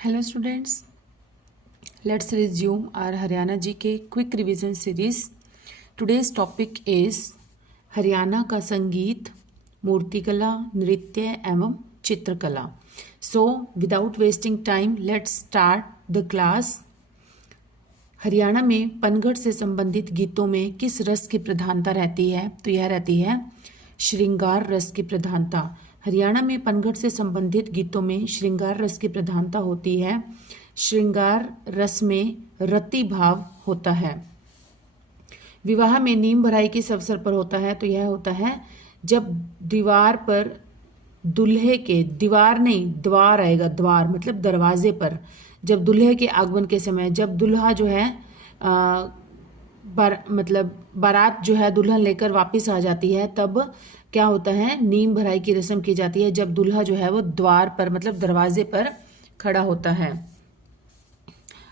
Hello students, let's resume our Haryana GK quick revision series. Today's topic is Haryana का संगीत, मूर्तिकला, नृत्य एवं चित्रकला. So without wasting time, let's start the class. Haryana में पनघट से संबंधित गीतों में किस रस की प्रधानता रहती है? तो यह रहती है श्रृंगार रस की प्रधानता. हरियाणा में पनघट से संबंधित गीतों में श्रृंगार रस की प्रधानता होती है. श्रृंगार रस में रति भाव होता है. विवाह में नीम भराई किस अवसर पर होता है? तो यह होता है जब दीवार पर दूल्हे के, दीवार नहीं द्वार आएगा, द्वार मतलब दरवाजे पर, जब दूल्हे के आगमन के समय, जब दूल्हा जो है मतलब बारात जो है दुल्हन लेकर वापस आ जाती है, तब क्या होता है, नीम भराई की रस्म की जाती है जब दूल्हा जो है वो द्वार पर मतलब दरवाजे पर खड़ा होता है.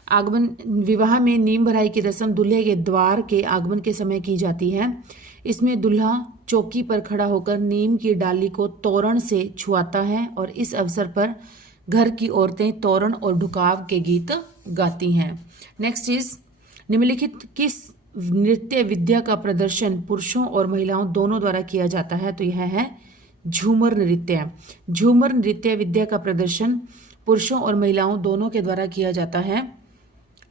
आगमन, विवाह में नीम भराई की रस्म दूल्हे के द्वार के आगमन के समय की जाती है. इसमें दूल्हा चौकी पर खड़ा होकर नीम की डाली को तोरण से छुआता है और इस अवसर पर घर की औरतें तोरण और ढुकाव के गीत गाती हैं. नेक्स्ट इज, निम्नलिखित किस नृत्य विद्या का प्रदर्शन पुरुषों और महिलाओं दोनों द्वारा किया जाता है? तो यह है झूमर नृत्य. झूमर नृत्य विद्या का प्रदर्शन पुरुषों और महिलाओं दोनों के द्वारा किया जाता है.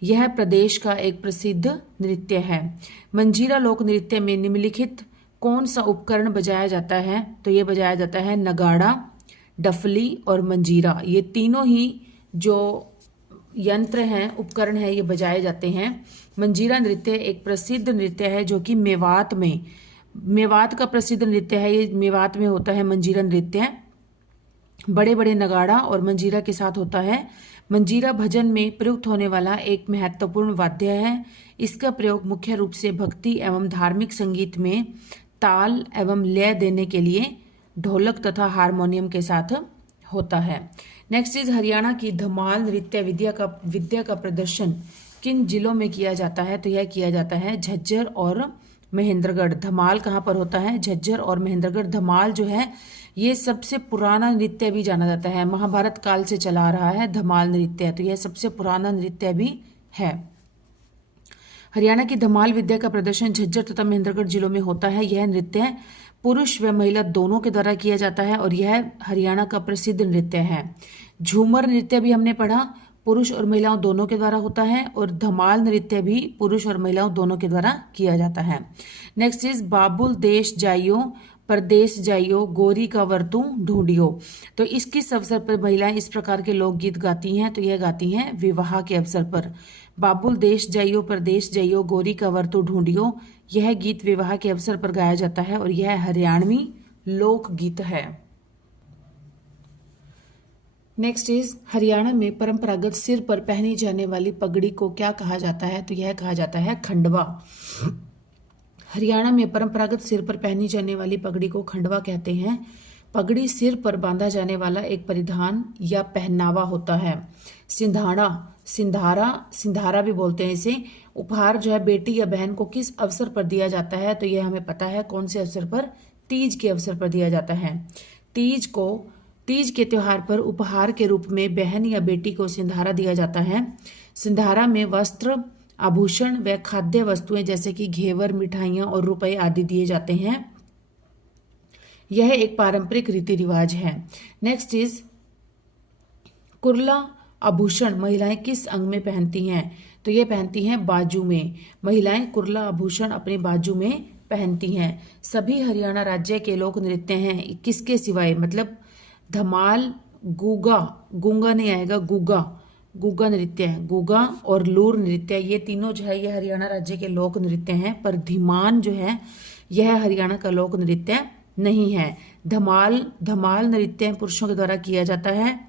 यह प्रदेश का एक प्रसिद्ध नृत्य है. मंजीरा लोक नृत्य में निम्नलिखित कौन सा उपकरण बजाया जाता है? तो यह बजाया जाता है नगाड़ा, डफली और मंजीरा. ये तीनों ही जो यंत्र हैं, उपकरण हैं, ये बजाए जाते हैं. मंजीरा नृत्य एक प्रसिद्ध नृत्य है जो कि मेवात का प्रसिद्ध नृत्य है. ये मेवात में होता है मंजीरा नृत्य. बड़े बड़े नगाड़ा और मंजीरा के साथ होता है. मंजीरा भजन में प्रयुक्त होने वाला एक महत्वपूर्ण वाद्य है. इसका प्रयोग मुख्य रूप से भक्ति एवं धार्मिक संगीत में ताल एवं लय देने के लिए ढोलक तथा हारमोनियम के साथ होता है. नेक्स्ट इज, हरियाणा की धमाल नृत्य विद्या का प्रदर्शन किन जिलों में किया जाता है? तो यह किया जाता है झज्जर और महेंद्रगढ़. धमाल कहाँ पर होता है? झज्जर और महेंद्रगढ़. धमाल जो है ये सबसे पुराना नृत्य भी जाना जाता है. महाभारत काल से चला आ रहा है धमाल नृत्य, तो यह सबसे पुराना नृत्य भी है. हरियाणा की धमाल विद्या का प्रदर्शन झज्जर तथा महेंद्रगढ़ जिलों में होता है. यह नृत्य पुरुष व महिला दोनों के द्वारा किया जाता है और यह हरियाणा का प्रसिद्ध नृत्य है. झूमर नृत्य भी हमने पढ़ा, पुरुष और महिलाओं दोनों के द्वारा होता है, और धमाल नृत्य भी पुरुष और महिलाओं दोनों के द्वारा किया जाता है. नेक्स्ट इज, बाबुल देश जाइयो परदेश जाइयो गोरी का वर्तू ढूंढियो. तो इस किस अवसर पर महिलाएं इस प्रकार के लोकगीत गाती हैं? तो यह गाती हैं विवाह के अवसर पर. बाबुल देश जाइयो परदेश जाइयो गोरी का वर्तू ढूंढियो, यह गीत विवाह के अवसर पर गाया जाता है और यह हरियाणवी लोकगीत है. नेक्स्ट इज, हरियाणा में परंपरागत सिर पर पहनी जाने वाली पगड़ी को क्या कहा जाता है? तो यह कहा जाता है खंडवा. हरियाणा में परंपरागत सिर पर पहनी जाने वाली पगड़ी को खंडवा कहते हैं. पगड़ी सिर पर बांधा जाने वाला एक परिधान या पहनावा होता है. सिंधारा भी बोलते हैं इसे. उपहार जो है बेटी या बहन को किस अवसर पर दिया जाता है? तो यह हमें पता है कौन से अवसर पर? तीज के अवसर पर दिया जाता है. तीज के त्योहार पर उपहार के रूप में बहन या बेटी को सिंधारा दिया जाता है. सिंधारा में वस्त्र, आभूषण व खाद्य वस्तुएं जैसे कि घेवर, मिठाइयां और रुपए आदि दिए जाते हैं. यह एक पारंपरिक रीति रिवाज है. नेक्स्ट इज, कुर्ला आभूषण महिलाएं किस अंग में पहनती हैं? तो ये पहनती हैं बाजू में. महिलाएं कुर्ला आभूषण अपने बाजू में पहनती हैं. सभी हरियाणा राज्य के लोक नृत्य हैं, किसके सिवाय, मतलब धमाल, गूंगा नहीं आएगा, गुग्गा नृत्य है. गुग्गा और लूर नृत्य, ये तीनों जो है ये हरियाणा राज्य के लोक नृत्य हैं, पर धीमान जो है यह हरियाणा का लोक नृत्य नहीं है. धमाल नृत्य पुरुषों के द्वारा किया जाता है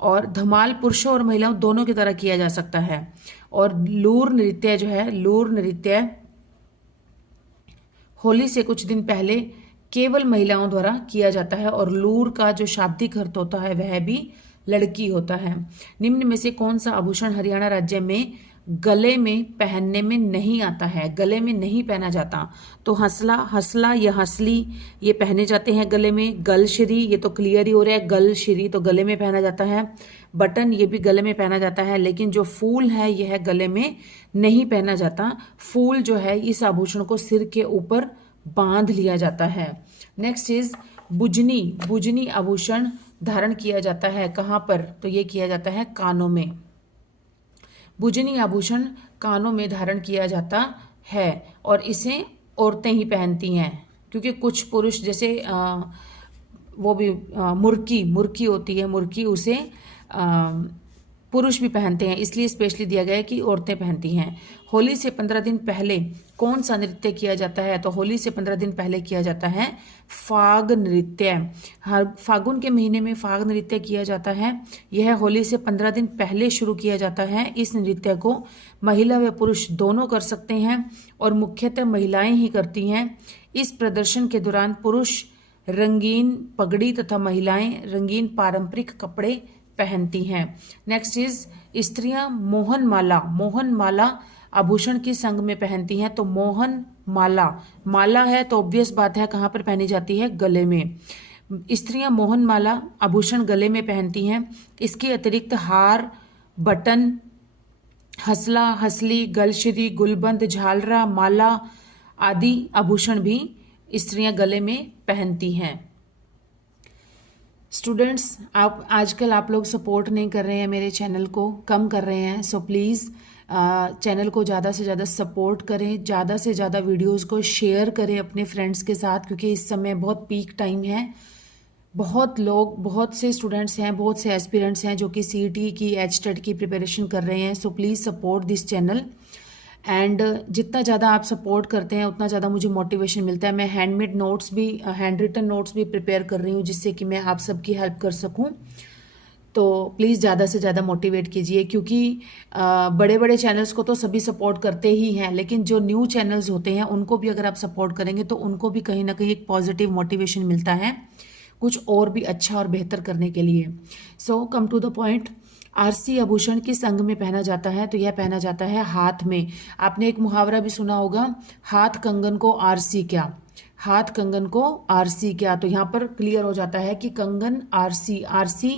और धमाल पुरुषों और महिलाओं दोनों के द्वारा किया जा सकता है. और लूर नृत्य जो है, लूर नृत्य होली से कुछ दिन पहले केवल महिलाओं द्वारा किया जाता है और लूर का जो शाब्दिक अर्थ होता है वह भी लड़की होता है. निम्न में से कौन सा आभूषण हरियाणा राज्य में गले में पहनने में नहीं आता है, गले में नहीं पहना जाता। तो हसला, हसला या हसली ये पहने जाते हैं गले में। गलश्री ये तो क्लियर ही हो रहा है, गलश्री तो गले में पहना जाता है। बटन ये भी गले में पहना जाता है, लेकिन जो फूल है यह गले में नहीं पहना जाता। फूल जो है इस आभूषण को सिर के ऊपर बांध लिया जाता है। Next is बुजनी। बुजनी आभूषण धारण किया जाता है कहाँ पर? तो ये किया जाता है कानों में। बुजनी आभूषण कानों में धारण किया जाता है और इसे औरतें ही पहनती हैं, क्योंकि कुछ पुरुष जैसे वो भी मुर्की, मुर्की होती है, मुर्की उसे पुरुष भी पहनते हैं, इसलिए स्पेशली दिया गया है कि औरतें पहनती हैं। होली से 15 दिन पहले कौन सा नृत्य किया जाता है? तो होली से 15 दिन पहले किया जाता है फाग नृत्य। हर फागुन के महीने में फाग नृत्य किया जाता है। यह होली से 15 दिन पहले शुरू किया जाता है। इस नृत्य को महिला व पुरुष दोनों कर सकते हैं और मुख्यतः महिलाएं ही करती हैं। इस प्रदर्शन के दौरान पुरुष रंगीन पगड़ी तथा महिलाएं रंगीन पारंपरिक कपड़े पहनती हैं। नेक्स्ट इज स्त्रियां मोहन माला। मोहन माला आभूषण किस अंग में पहनती हैं? तो मोहन माला, माला है तो ऑब्वियस बात है कहाँ पर पहनी जाती है? गले में। स्त्रियां मोहन माला आभूषण गले में पहनती हैं। इसके अतिरिक्त हार, बटन, हसला, हसली, गलश्री, गुलबंद, झालरा, माला आदि आभूषण भी स्त्रियां गले में पहनती हैं। स्टूडेंट्स, आप आजकल आप लोग सपोर्ट नहीं कर रहे हैं, मेरे चैनल को कम कर रहे हैं, सो प्लीज़ चैनल को ज़्यादा से ज़्यादा सपोर्ट करें, ज़्यादा से ज़्यादा वीडियोस को शेयर करें अपने फ्रेंड्स के साथ, क्योंकि इस समय बहुत पीक टाइम है। बहुत लोग, बहुत से स्टूडेंट्स हैं, बहुत से एस्पिरेंट्स हैं जो कि सीईटी की, एचटेट की प्रिपरेशन कर रहे हैं। So please support this channel and जितना ज़्यादा आप सपोर्ट करते हैं उतना ज़्यादा मुझे मोटिवेशन मिलता है। मैं हैंडमेड नोट्स भी, हैंड रिटन नोट्स भी प्रिपेयर कर रही हूँ जिससे कि मैं आप सबकी हेल्प कर सकूँ। तो प्लीज़ ज़्यादा से ज़्यादा मोटिवेट कीजिए, क्योंकि बड़े बड़े चैनल्स को तो सभी सपोर्ट करते ही हैं, लेकिन जो न्यू चैनल्स होते हैं उनको भी अगर आप सपोर्ट करेंगे तो उनको भी कहीं ना कहीं एक पॉजिटिव मोटिवेशन मिलता है कुछ और भी अच्छा और बेहतर करने के लिए। So come to the point, RC आभूषण किस अंग में पहना जाता है? तो यह पहना जाता है हाथ में। आपने एक मुहावरा भी सुना होगा, हाथ कंगन को आरसी क्या, हाथ कंगन को आरसी क्या। तो यहाँ पर क्लियर हो जाता है कि कंगन आरसी, आरसी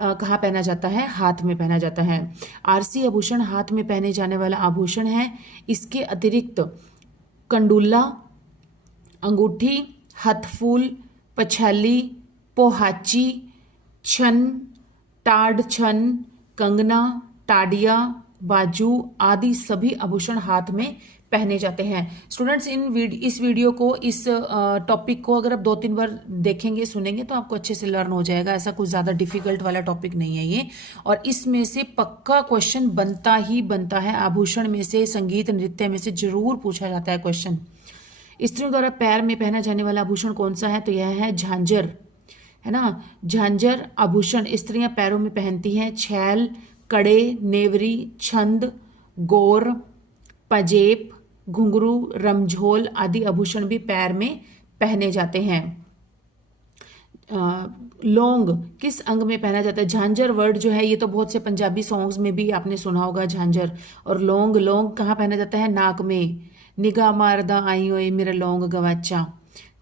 कहाँ पहना जाता है? हाथ में पहना जाता है। आरसी आभूषण हाथ में पहने जाने वाला आभूषण है। इसके अतिरिक्त कंडुल्ला, अंगूठी, हथफूल, पछैली, पोहाची, छन, टाड छन, कंगना, टाडिया, बाजू आदि सभी आभूषण हाथ में पहने जाते हैं। स्टूडेंट्स, इस वीडियो को, इस टॉपिक को अगर आप 2-3 बार देखेंगे, सुनेंगे तो आपको अच्छे से लर्न हो जाएगा। ऐसा कुछ ज़्यादा डिफिकल्ट वाला टॉपिक नहीं है ये, और इसमें से पक्का क्वेश्चन बनता ही बनता है। आभूषण में से, संगीत नृत्य में से जरूर पूछा जाता है क्वेश्चन। स्त्रियों द्वारा पैर में पहना जाने वाला आभूषण कौन सा है? तो यह है झांझर, है ना। झांझर आभूषण स्त्रियां पैरों में पहनती हैं। छैल, कड़े, नेवरी, छंद, गौर, पजेब, घुंघरू, रमझोल आदि आभूषण भी पैर में पहने जाते हैं। लौंग किस अंग में पहना जाता है? झांझर वर्ड जो है ये तो बहुत से पंजाबी सॉन्ग्स में भी आपने सुना होगा, झांझर। और लौंग, लौंग कहाँ पहना जाता है? नाक में। निगाह मारदा आई ओए मेरा लौंग गवाचा,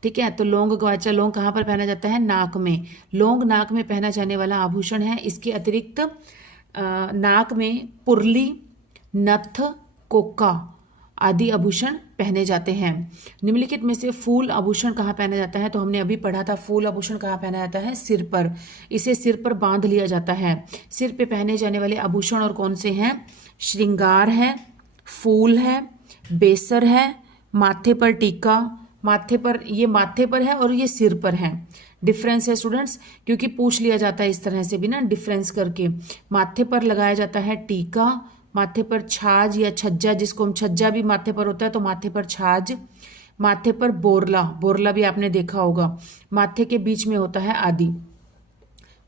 ठीक है। तो लौंग गवाचा, लौंग कहाँ पर पहना जाता है? नाक में। लौंग नाक में पहना जाने वाला आभूषण है। इसके अतिरिक्त नाक में पुरली, नथ, कोका आदि आभूषण पहने जाते हैं। निम्नलिखित में से फूल आभूषण कहाँ पहना जाता है? तो हमने अभी पढ़ा था, फूल आभूषण कहाँ पहना जाता है? सिर पर। इसे सिर पर बांध लिया जाता है। सिर पे पहने जाने वाले आभूषण और कौन से हैं? श्रृंगार है, फूल है, बेसर है, माथे पर टीका। माथे पर, ये माथे पर है और ये सिर पर है। डिफरेंस है स्टूडेंट्स, क्योंकि पूछ लिया जाता है इस तरह से भी ना, डिफरेंस करके। माथे पर लगाया जाता है टीका, माथे पर छाज या छज्जा, जिसको हम छज्जा भी माथे पर होता है, तो माथे पर छाज। माथे पर बोरला, बोरला भी आपने देखा होगा। माथे के बीच में होता है आदि।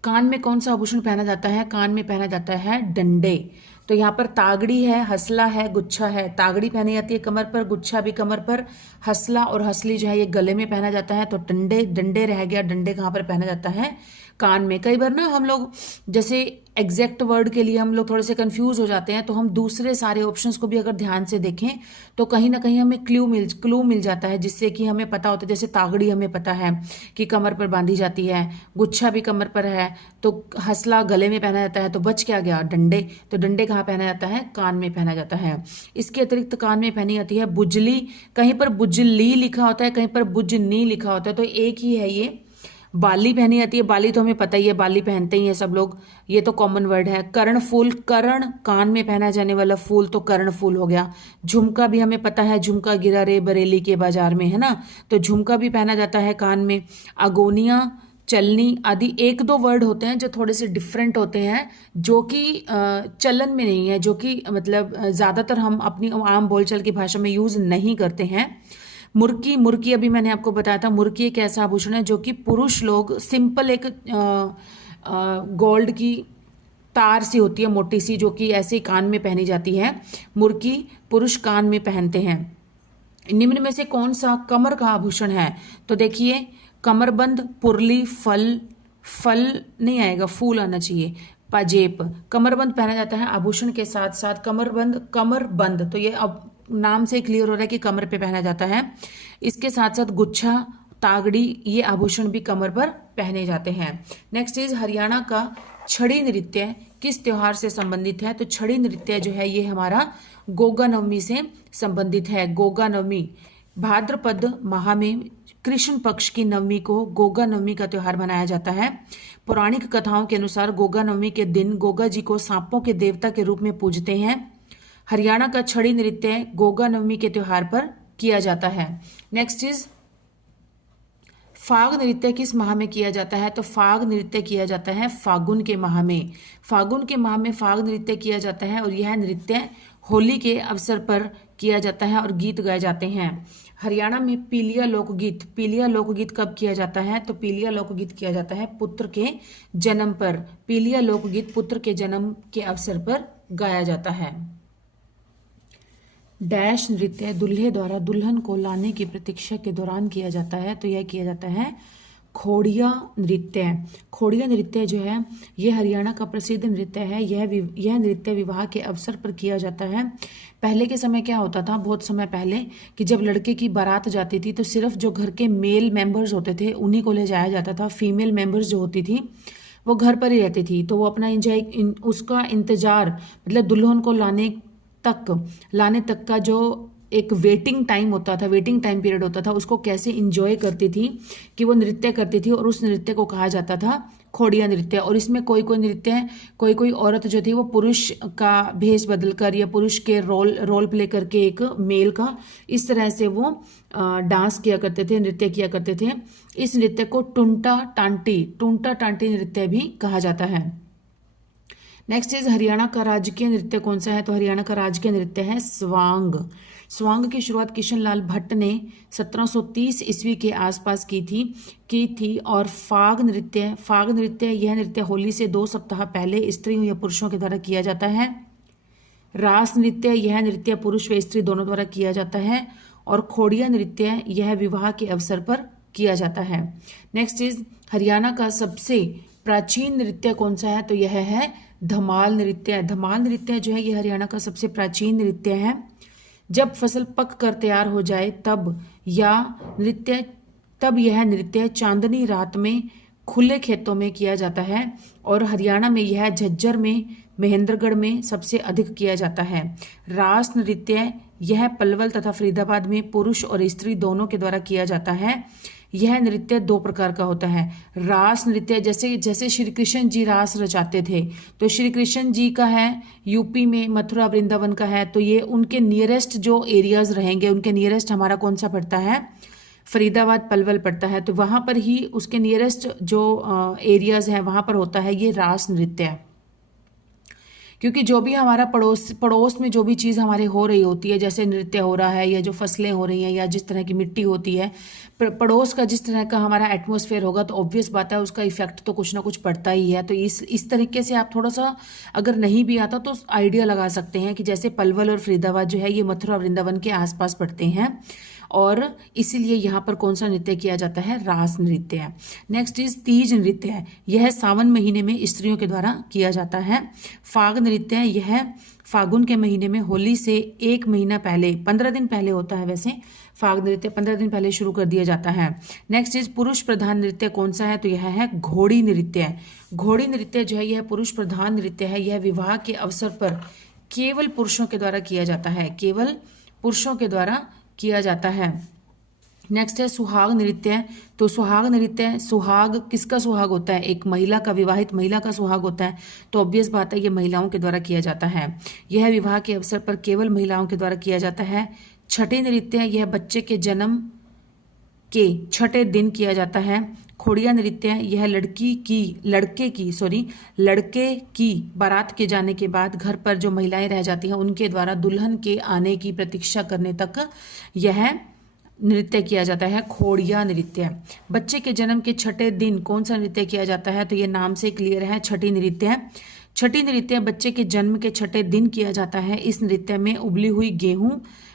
कान में कौन सा आभूषण पहना जाता है? कान में पहना जाता है डंडे। तो यहाँ पर तागड़ी है, हसला है, गुच्छा है। तागड़ी पहनी जाती है कमर पर, गुच्छा भी कमर पर। हसला और हसली जो है ये गले में पहना जाता है। तो डंडे, डंडे रह गया, डंडे कहाँ पर पहना जाता है? कान में। कई बार ना हम लोग जैसे एग्जैक्ट वर्ड के लिए हम लोग थोड़े से कंफ्यूज हो जाते हैं, तो हम दूसरे सारे ऑप्शंस को भी अगर ध्यान से देखें तो कहीं ना कहीं हमें क्लू मिल जाता है, जिससे कि हमें पता होता है। जैसे तागड़ी हमें पता है कि कमर पर बांधी जाती है, गुच्छा भी कमर पर है, तो हसला गले में पहना जाता है, तो बच क्या गया डंडे, तो डंडे कहाँ पहना जाता है, कान में पहना जाता है। इसके अतिरिक्त कान में पहनी जाती है बुजली, कहीं पर बुजली लिखा होता है, कहीं पर बुजनी लिखा होता है, तो एक ही है ये। बाली पहनी जाती है, बाली तो हमें पता ही है, बाली पहनते ही हैं सब लोग, ये तो कॉमन वर्ड है। कर्ण फूल, कर्ण कान में पहना जाने वाला फूल, तो कर्ण फूल हो गया। झुमका भी हमें पता है, झुमका गिरा रे बरेली के बाजार में, है ना, तो झुमका भी पहना जाता है कान में। अगोनिया, चलनी आदि एक दो वर्ड होते हैं जो थोड़े से डिफरेंट होते हैं, जो कि चलन में नहीं है, जो कि मतलब ज़्यादातर हम अपनी आम बोलचाल की भाषा में यूज़ नहीं करते हैं। मुर्की, मुर्की अभी मैंने आपको बताया था, मुर्की एक ऐसा आभूषण है जो कि पुरुष लोग सिंपल एक गोल्ड की तार सी होती है मोटी सी, जो कि ऐसे ही कान में पहनी जाती है। मुर्की पुरुष कान में पहनते हैं। निम्न में से कौन सा कमर का आभूषण है, तो देखिए कमरबंद, पुरली, फल, फल नहीं आएगा, फूल आना चाहिए, पाजेब। कमरबंद पहना जाता है आभूषण के साथ साथ, कमरबंद, कमरबंद, तो ये अब नाम से क्लियर हो रहा है कि कमर पे पहना जाता है। इसके साथ साथ गुच्छा, तागड़ी, ये आभूषण भी कमर पर पहने जाते हैं। नेक्स्ट इज हरियाणा का छड़ी नृत्य किस त्योहार से संबंधित है, तो छड़ी नृत्य जो है ये हमारा गोगा नवमी से संबंधित है। गोगा नवमी भाद्रपद माह में कृष्ण पक्ष की नवमी को गोगा नवमी का त्योहार मनाया जाता है। पौराणिक कथाओं के अनुसार गोगा नवमी के दिन गोगा जी को सांपों के देवता के रूप में पूजते हैं। हरियाणा का छड़ी नृत्य गोगा नवमी के त्योहार पर किया जाता है। नेक्स्ट इज फाग नृत्य किस माह में किया जाता है, तो फाग नृत्य किया जाता है फागुन के माह में। फागुन के माह में फाग नृत्य किया जाता है और यह नृत्य होली के अवसर पर किया जाता है और गीत गाए जाते हैं। हरियाणा में पीलिया लोकगीत, पीलिया लोकगीत कब किया जाता है, तो पीलिया लोकगीत किया जाता है पुत्र के जन्म पर। पीलिया लोकगीत पुत्र के जन्म के अवसर पर गाया जाता है। डैश नृत्य दूल्हे द्वारा दुल्हन को लाने की प्रतीक्षा के दौरान किया जाता है, तो यह किया जाता है खोड़िया नृत्य। खोड़िया नृत्य जो है यह हरियाणा का प्रसिद्ध नृत्य है। यह नृत्य विवाह के अवसर पर किया जाता है। पहले के समय क्या होता था, बहुत समय पहले, कि जब लड़के की बारात जाती थी तो सिर्फ जो घर के मेल मेंबर्स होते थे उन्हीं को ले जाया जाता था। फीमेल मेंबर्स जो होती थी वो घर पर ही रहती थी, तो वो अपना उसका इंतजार, मतलब दुल्हन को लाने तक का जो एक वेटिंग टाइम होता था, वेटिंग टाइम पीरियड होता था, उसको कैसे इंजॉय करती थी कि वो नृत्य करती थी, और उस नृत्य को कहा जाता था खोड़िया नृत्य। और इसमें कोई औरत जो थी वो पुरुष का भेष बदलकर या पुरुष के रोल प्ले करके एक मेल का, इस तरह से वो डांस किया करते थे, नृत्य किया करते थे। इस नृत्य को टूंटा टांटी नृत्य भी कहा जाता है। नेक्स्ट इज हरियाणा का राजकीय नृत्य कौन सा है, तो हरियाणा का राजकीय नृत्य है स्वांग। स्वांग की शुरुआत किशन लाल भट्ट ने 1730 ईस्वी के आसपास की थी। और फाग नृत्य यह नृत्य होली से 2 सप्ताह पहले स्त्रियों या पुरुषों के द्वारा किया जाता है। रास नृत्य यह नृत्य पुरुष व स्त्री दोनों द्वारा किया जाता है। और खोड़िया नृत्य यह विवाह के अवसर पर किया जाता है। नेक्स्ट इज हरियाणा का सबसे प्राचीन नृत्य कौन सा है, तो यह है धमाल नृत्य। धमाल नृत्य जो है यह हरियाणा का सबसे प्राचीन नृत्य है। जब फसल पक कर तैयार हो जाए तब यह नृत्य चांदनी रात में खुले खेतों में किया जाता है। और हरियाणा में यह झज्जर में, महेंद्रगढ़ में सबसे अधिक किया जाता है। रास नृत्य यह पलवल तथा फरीदाबाद में पुरुष और स्त्री दोनों के द्वारा किया जाता है। यह नृत्य 2 प्रकार का होता है। रास नृत्य जैसे श्री कृष्ण जी रास रचाते थे, तो श्री कृष्ण जी का है यूपी में, मथुरा वृंदावन का है, तो ये उनके नियरेस्ट जो एरियाज रहेंगे, उनके नियरेस्ट हमारा कौन सा पड़ता है, फरीदाबाद पलवल पड़ता है, तो वहां पर ही उसके नियरेस्ट जो एरियाज हैं वहां पर होता है ये रास नृत्य। क्योंकि जो भी हमारा पड़ोस में जो भी चीज़ हमारे हो रही होती है, जैसे नृत्य हो रहा है या जो फसलें हो रही हैं या जिस तरह की मिट्टी होती है, पड़ोस का जिस तरह का हमारा एटमॉस्फेयर होगा तो ऑब्वियस बात है उसका इफेक्ट तो कुछ ना कुछ पड़ता ही है। तो इस तरीके से आप थोड़ा सा अगर नहीं भी आता तो आइडिया लगा सकते हैं कि जैसे पलवल और फरीदाबाद जो है ये मथुरा वृंदावन के आसपास पड़ते हैं। और इसीलिए यहाँ पर कौन सा नृत्य किया जाता है, रास नृत्य है। नेक्स्ट इज तीज नृत्य है, यह सावन महीने में स्त्रियों के द्वारा किया जाता है। फाग नृत्य है, यह फागुन के महीने में होली से एक महीना पहले 15 दिन पहले होता है, वैसे फाग नृत्य 15 दिन पहले शुरू कर दिया जाता है। नेक्स्ट इज पुरुष प्रधान नृत्य कौन सा है, तो यह है घोड़ी नृत्य। घोड़ी नृत्य जो है यह पुरुष प्रधान नृत्य है, यह विवाह के अवसर पर केवल पुरुषों के द्वारा किया जाता है, केवल पुरुषों के द्वारा किया जाता है। नेक्स्ट है सुहाग नृत्य। तो सुहाग नृत्य, सुहाग किसका सुहाग होता है, एक महिला का, विवाहित महिला का सुहाग होता है, तो ऑब्वियस बात है ये महिलाओं के द्वारा किया जाता है। यह विवाह के अवसर पर केवल महिलाओं के द्वारा किया जाता है। छठे नृत्य, यह बच्चे के जन्म के छठे दिन किया जाता है। खोड़िया नृत्य, यह लड़के की बारात के जाने के बाद घर पर जो महिलाएं रह जाती हैं उनके द्वारा दुल्हन के आने की प्रतीक्षा करने तक यह नृत्य किया जाता है, खोड़िया नृत्य। बच्चे के जन्म के छठे दिन कौन सा नृत्य किया जाता है, तो ये नाम से क्लियर है, छठी नृत्य। छठी नृत्य बच्चे के जन्म के छठे दिन किया जाता है। इस नृत्य में उबली हुई गेहूं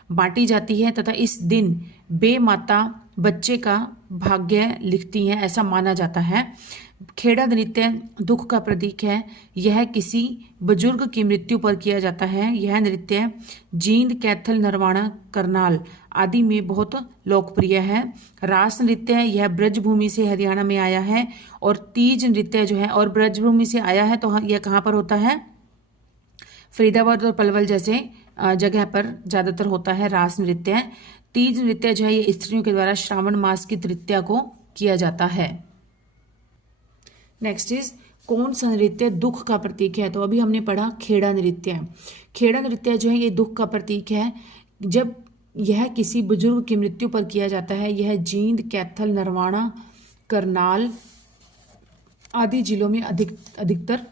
बांटी जाती है तथा इस दिन बे माता बच्चे का भाग्य लिखती हैं, ऐसा माना जाता है। खेड़ा नृत्य दुख का प्रतीक है, यह किसी बुजुर्ग की मृत्यु पर किया जाता है। यह नृत्य जींद, कैथल, नरवाना, करनाल आदि में बहुत लोकप्रिय है। रास नृत्य, यह ब्रजभूमि से हरियाणा में आया है। और तीज नृत्य जो है और ब्रजभूमि से आया है, तो यह कहाँ पर होता है, फरीदाबाद और पलवल जैसे जगह पर ज्यादातर होता है रास नृत्य। तीज नृत्य जो है ये स्त्रियों के द्वारा श्रावण मास की तृतीया को किया जाता है। नेक्स्ट इज कौन सा नृत्य दुख का प्रतीक है, तो अभी हमने पढ़ा खेड़ा नृत्य। खेड़ा नृत्य जो है ये दुख का प्रतीक है, जब यह किसी बुजुर्ग की मृत्यु पर किया जाता है। यह जींद, कैथल, नरवाना, करनाल आदि जिलों में अधिकतर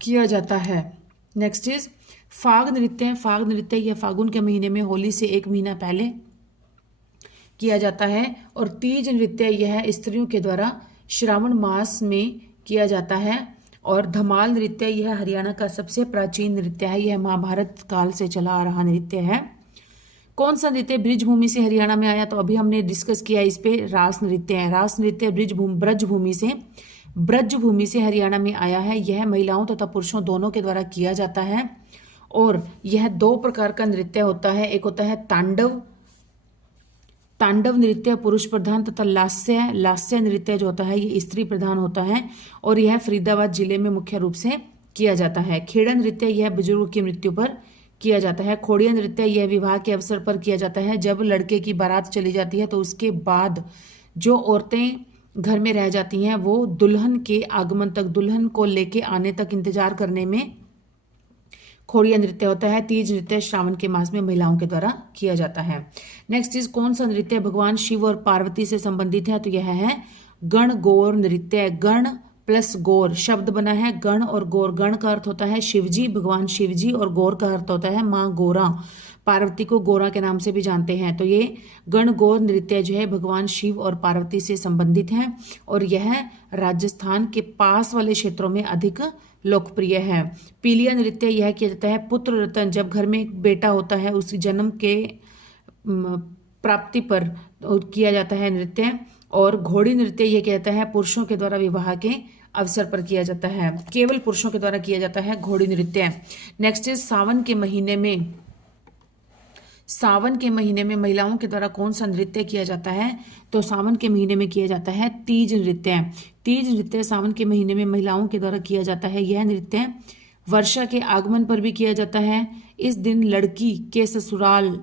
किया जाता है। नेक्स्ट इज फाग नृत्य। फाग नृत्य यह फागुन के महीने में होली से एक महीना पहले किया जाता है। और तीज नृत्य यह स्त्रियों के द्वारा श्रावण मास में किया जाता है। और धमाल नृत्य यह हरियाणा का सबसे प्राचीन नृत्य है, यह महाभारत काल से चला आ रहा नृत्य है। कौन सा नृत्य ब्रजभूमि से हरियाणा में आया, तो अभी हमने डिस्कस किया इस पे, रास नृत्य है। रास नृत्य ब्रजभूमि से हरियाणा में आया है। यह महिलाओं तथा पुरुषों दोनों के द्वारा किया जाता है। और यह दो प्रकार का नृत्य होता है, एक होता है तांडव नृत्य पुरुष प्रधान तथा लास्य नृत्य जो होता है ये स्त्री प्रधान होता है। और यह फरीदाबाद जिले में मुख्य रूप से किया जाता है। खेड़ा नृत्य यह बुजुर्ग की मृत्यु पर किया जाता है। खोड़िया नृत्य यह विवाह के अवसर पर किया जाता है, जब लड़के की बारात चली जाती है तो उसके बाद जो औरतें घर में रह जाती हैं वो दुल्हन के आगमन तक, दुल्हन को लेके आने तक इंतजार करने में खोड़िया नृत्य होता है। तीज नृत्य श्रावण के मास में महिलाओं के द्वारा किया जाता है। नेक्स्ट इज कौन सा नृत्य भगवान शिव और पार्वती से संबंधित है, तो यह है गण गौर नृत्य। गण प्लस गौर शब्द बना है, गण और गौर। गण का अर्थ होता है शिवजी, भगवान शिवजी, और गौर का अर्थ होता है माँ गौरा। पार्वती को गौरा के नाम से भी जानते हैं। तो ये गण गौर नृत्य जो है भगवान शिव और पार्वती से संबंधित है और यह राजस्थान के पास वाले क्षेत्रों में अधिक लोकप्रिय है। पीलिया नृत्य यह किया जाता है पुत्र रतन, जब घर में एक बेटा होता है उस जन्म के प्राप्ति पर किया जाता है नृत्य। और घोड़ी नृत्य यह किया जाता है पुरुषों के द्वारा विवाह के अवसर पर किया जाता है, केवल पुरुषों के द्वारा किया जाता है घोड़ी नृत्य। नेक्स्ट इज सावन के महीने में महिलाओं के द्वारा कौन सा नृत्य किया जाता है, तो सावन के महीने में किया जाता है तीज नृत्य। तीज नृत्य सावन के महीने में महिलाओं के द्वारा किया जाता है। यह नृत्य वर्षा के आगमन पर भी किया जाता है। इस दिन लड़की के ससुराल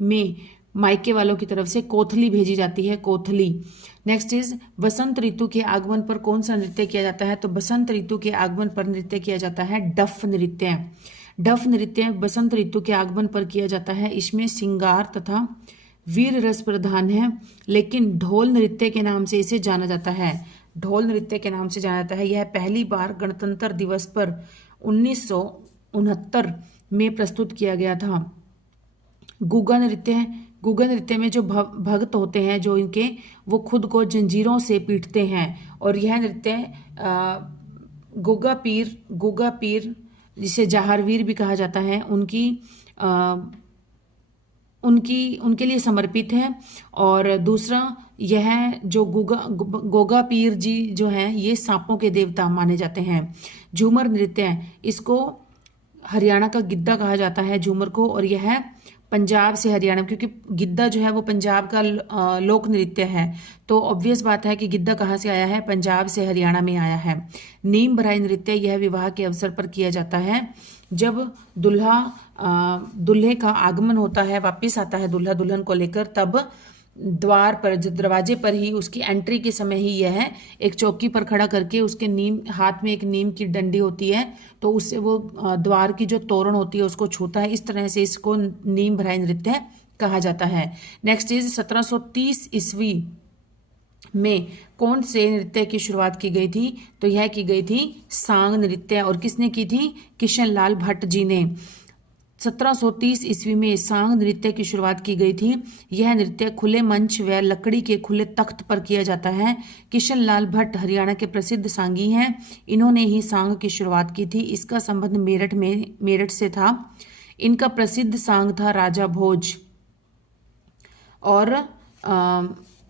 में मायके वालों की तरफ से कोथली भेजी जाती है, कोथली। नेक्स्ट इज बसंत ऋतु के आगमन पर कौन सा नृत्य किया जाता है, तो बसंत ऋतु के आगमन पर नृत्य किया जाता है डफ नृत्य। डफ नृत्य बसंत ऋतु के आगमन पर किया जाता है। इसमें श्रृंगार तथा वीर रस प्रधान है, लेकिन ढोल नृत्य के नाम से इसे जाना जाता है। ढोल नृत्य के नाम से जाना जाता है। यह पहली बार गणतंत्र दिवस पर 1969 में प्रस्तुत किया गया था। गुग्गा नृत्य में जो भक्त होते हैं जो इनके, वो खुद को जंजीरों से पीटते हैं और यह नृत्य गुग्गा पीर जिसे जहारवीर भी कहा जाता है, उनकी उनके लिए समर्पित है। और दूसरा, यह जो गोगा पीर जी जो हैं ये सांपों के देवता माने जाते हैं। झूमर नृत्य, इसको हरियाणा का गिद्दा कहा जाता है झूमर को, और यह पंजाब से हरियाणा, क्योंकि गिद्दा जो है वो पंजाब का लोक नृत्य है, तो ऑब्वियस बात है कि गिद्दा कहाँ से आया है, पंजाब से हरियाणा में आया है। नीम भराई नृत्य, यह विवाह के अवसर पर किया जाता है। जब दूल्हे का आगमन होता है, वापिस आता है दूल्हा दुल्हन को लेकर, तब द्वार पर, दरवाजे पर ही, उसकी एंट्री के समय ही यह एक चौकी पर खड़ा करके उसके हाथ में एक नीम की डंडी होती है, तो उससे वो द्वार की जो तोरण होती है उसको छूता है। इस तरह से इसको नीम भराई नृत्य कहा जाता है। नेक्स्ट इज 1730 ईस्वी में कौन से नृत्य की शुरुआत की गई थी, तो यह की गई थी सांग नृत्य। और किसने की थी, किशन लाल भट्ट जी ने। 1730 ईस्वी में सांग नृत्य की शुरुआत की गई थी। यह नृत्य खुले मंच व लकड़ी के खुले तख्त पर किया जाता है। किशन लाल भट्ट हरियाणा के प्रसिद्ध सांगी हैं। इन्होंने ही सांग की शुरुआत की थी। इसका संबंध मेरठ से था। इनका प्रसिद्ध सांग था राजा भोज। और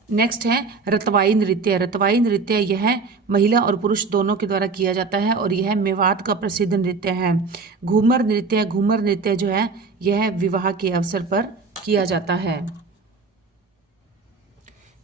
नेक्स्ट है रतवाई नृत्य। रतवाई नृत्य यह महिला और पुरुष दोनों के द्वारा किया जाता है और यह मेवात का प्रसिद्ध नृत्य है। घूमर नृत्य, घूमर नृत्य जो है यह विवाह के अवसर पर किया जाता है।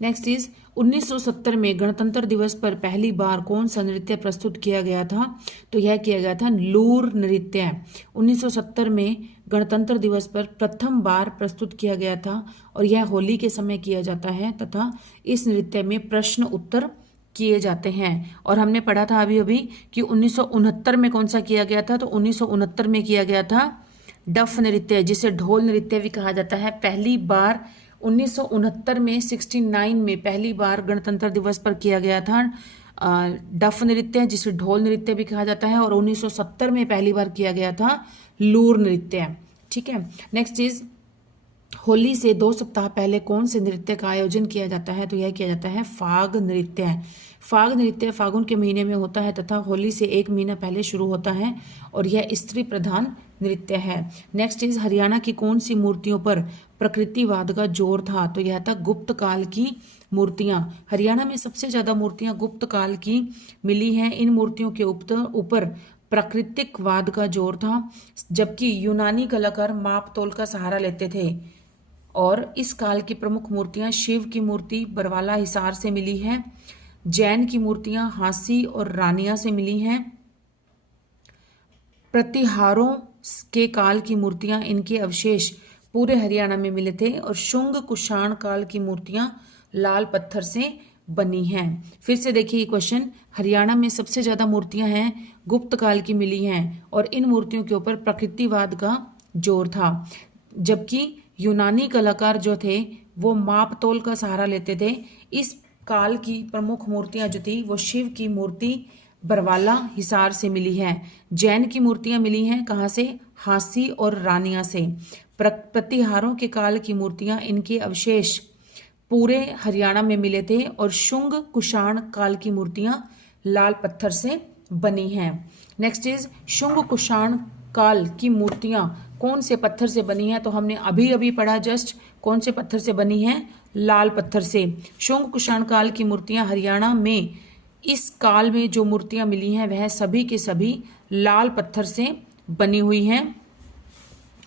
नेक्स्ट इज 1970 में गणतंत्र दिवस पर पहली बार कौन सा नृत्य प्रस्तुत किया गया था, तो यह किया गया था लूर नृत्य। 1970 में गणतंत्र दिवस पर प्रथम बार प्रस्तुत किया गया था और यह होली के समय किया जाता है तथा इस नृत्य में प्रश्न उत्तर किए जाते हैं। और हमने पढ़ा था अभी अभी कि 1969 में कौन सा किया गया था, तो 1969 में किया गया था डफ नृत्य, जिसे ढोल नृत्य भी कहा जाता है। पहली बार 1969 में 69 में पहली बार गणतंत्र दिवस पर किया गया था डफ नृत्य, जिसे ढोल नृत्य भी कहा जाता है। और 1970 में पहली बार किया गया था लूर नृत्य। ठीक है। नेक्स्ट इज होली से 2 सप्ताह पहले कौन से नृत्य का आयोजन किया जाता है, तो यह किया जाता है फाग नृत्य। फाग नृत्य फागुन के महीने में होता है तथा होली से 1 महीना पहले शुरू होता है और यह स्त्री प्रधान नृत्य है। नेक्स्ट इज हरियाणा की कौन सी मूर्तियों पर प्रकृतिवाद का जोर था, तो यह था गुप्त काल की मूर्तियां। हरियाणा में सबसे ज्यादा मूर्तियां गुप्त काल की मिली हैं। इन मूर्तियों के ऊपर प्राकृतिकवाद का जोर था, जबकि यूनानी कलाकार माप तोल का सहारा लेते थे। और इस काल की प्रमुख मूर्तियां शिव की मूर्ति बरवाला हिसार से मिली है। जैन की मूर्तियां हांसी और रानिया से मिली हैं। प्रतिहारों के काल की मूर्तियां, इनके अवशेष पूरे हरियाणा में मिले थे। और शुंग कुषाण काल की मूर्तियां लाल पत्थर से बनी हैं। फिर से देखिए क्वेश्चन, हरियाणा में सबसे ज्यादा मूर्तियां हैं गुप्त काल की मिली हैं और इन मूर्तियों के ऊपर प्रकृतिवाद का जोर था, जबकि यूनानी कलाकार जो थे वो माप तोल का सहारा लेते थे। इस काल की प्रमुख मूर्तियां जो थी वो शिव की मूर्ति बरवाला हिसार से मिली है। जैन की मूर्तियां मिली हैं कहाँ से, हांसी और रानिया से। प्रतिहारों के काल की मूर्तियां, इनके अवशेष पूरे हरियाणा में मिले थे। और शुंग कुषाण काल की मूर्तियां लाल पत्थर से बनी हैं। नेक्स्ट इज शुंग कुषाण काल की मूर्तियां कौन से पत्थर से बनी है, तो हमने अभी अभी पढ़ा जस्ट, कौन से पत्थर से बनी है, लाल पत्थर से। शुंग कुषाण काल की मूर्तियां हरियाणा में इस काल में जो मूर्तियां मिली हैं वह सभी के सभी लाल पत्थर से बनी हुई हैं।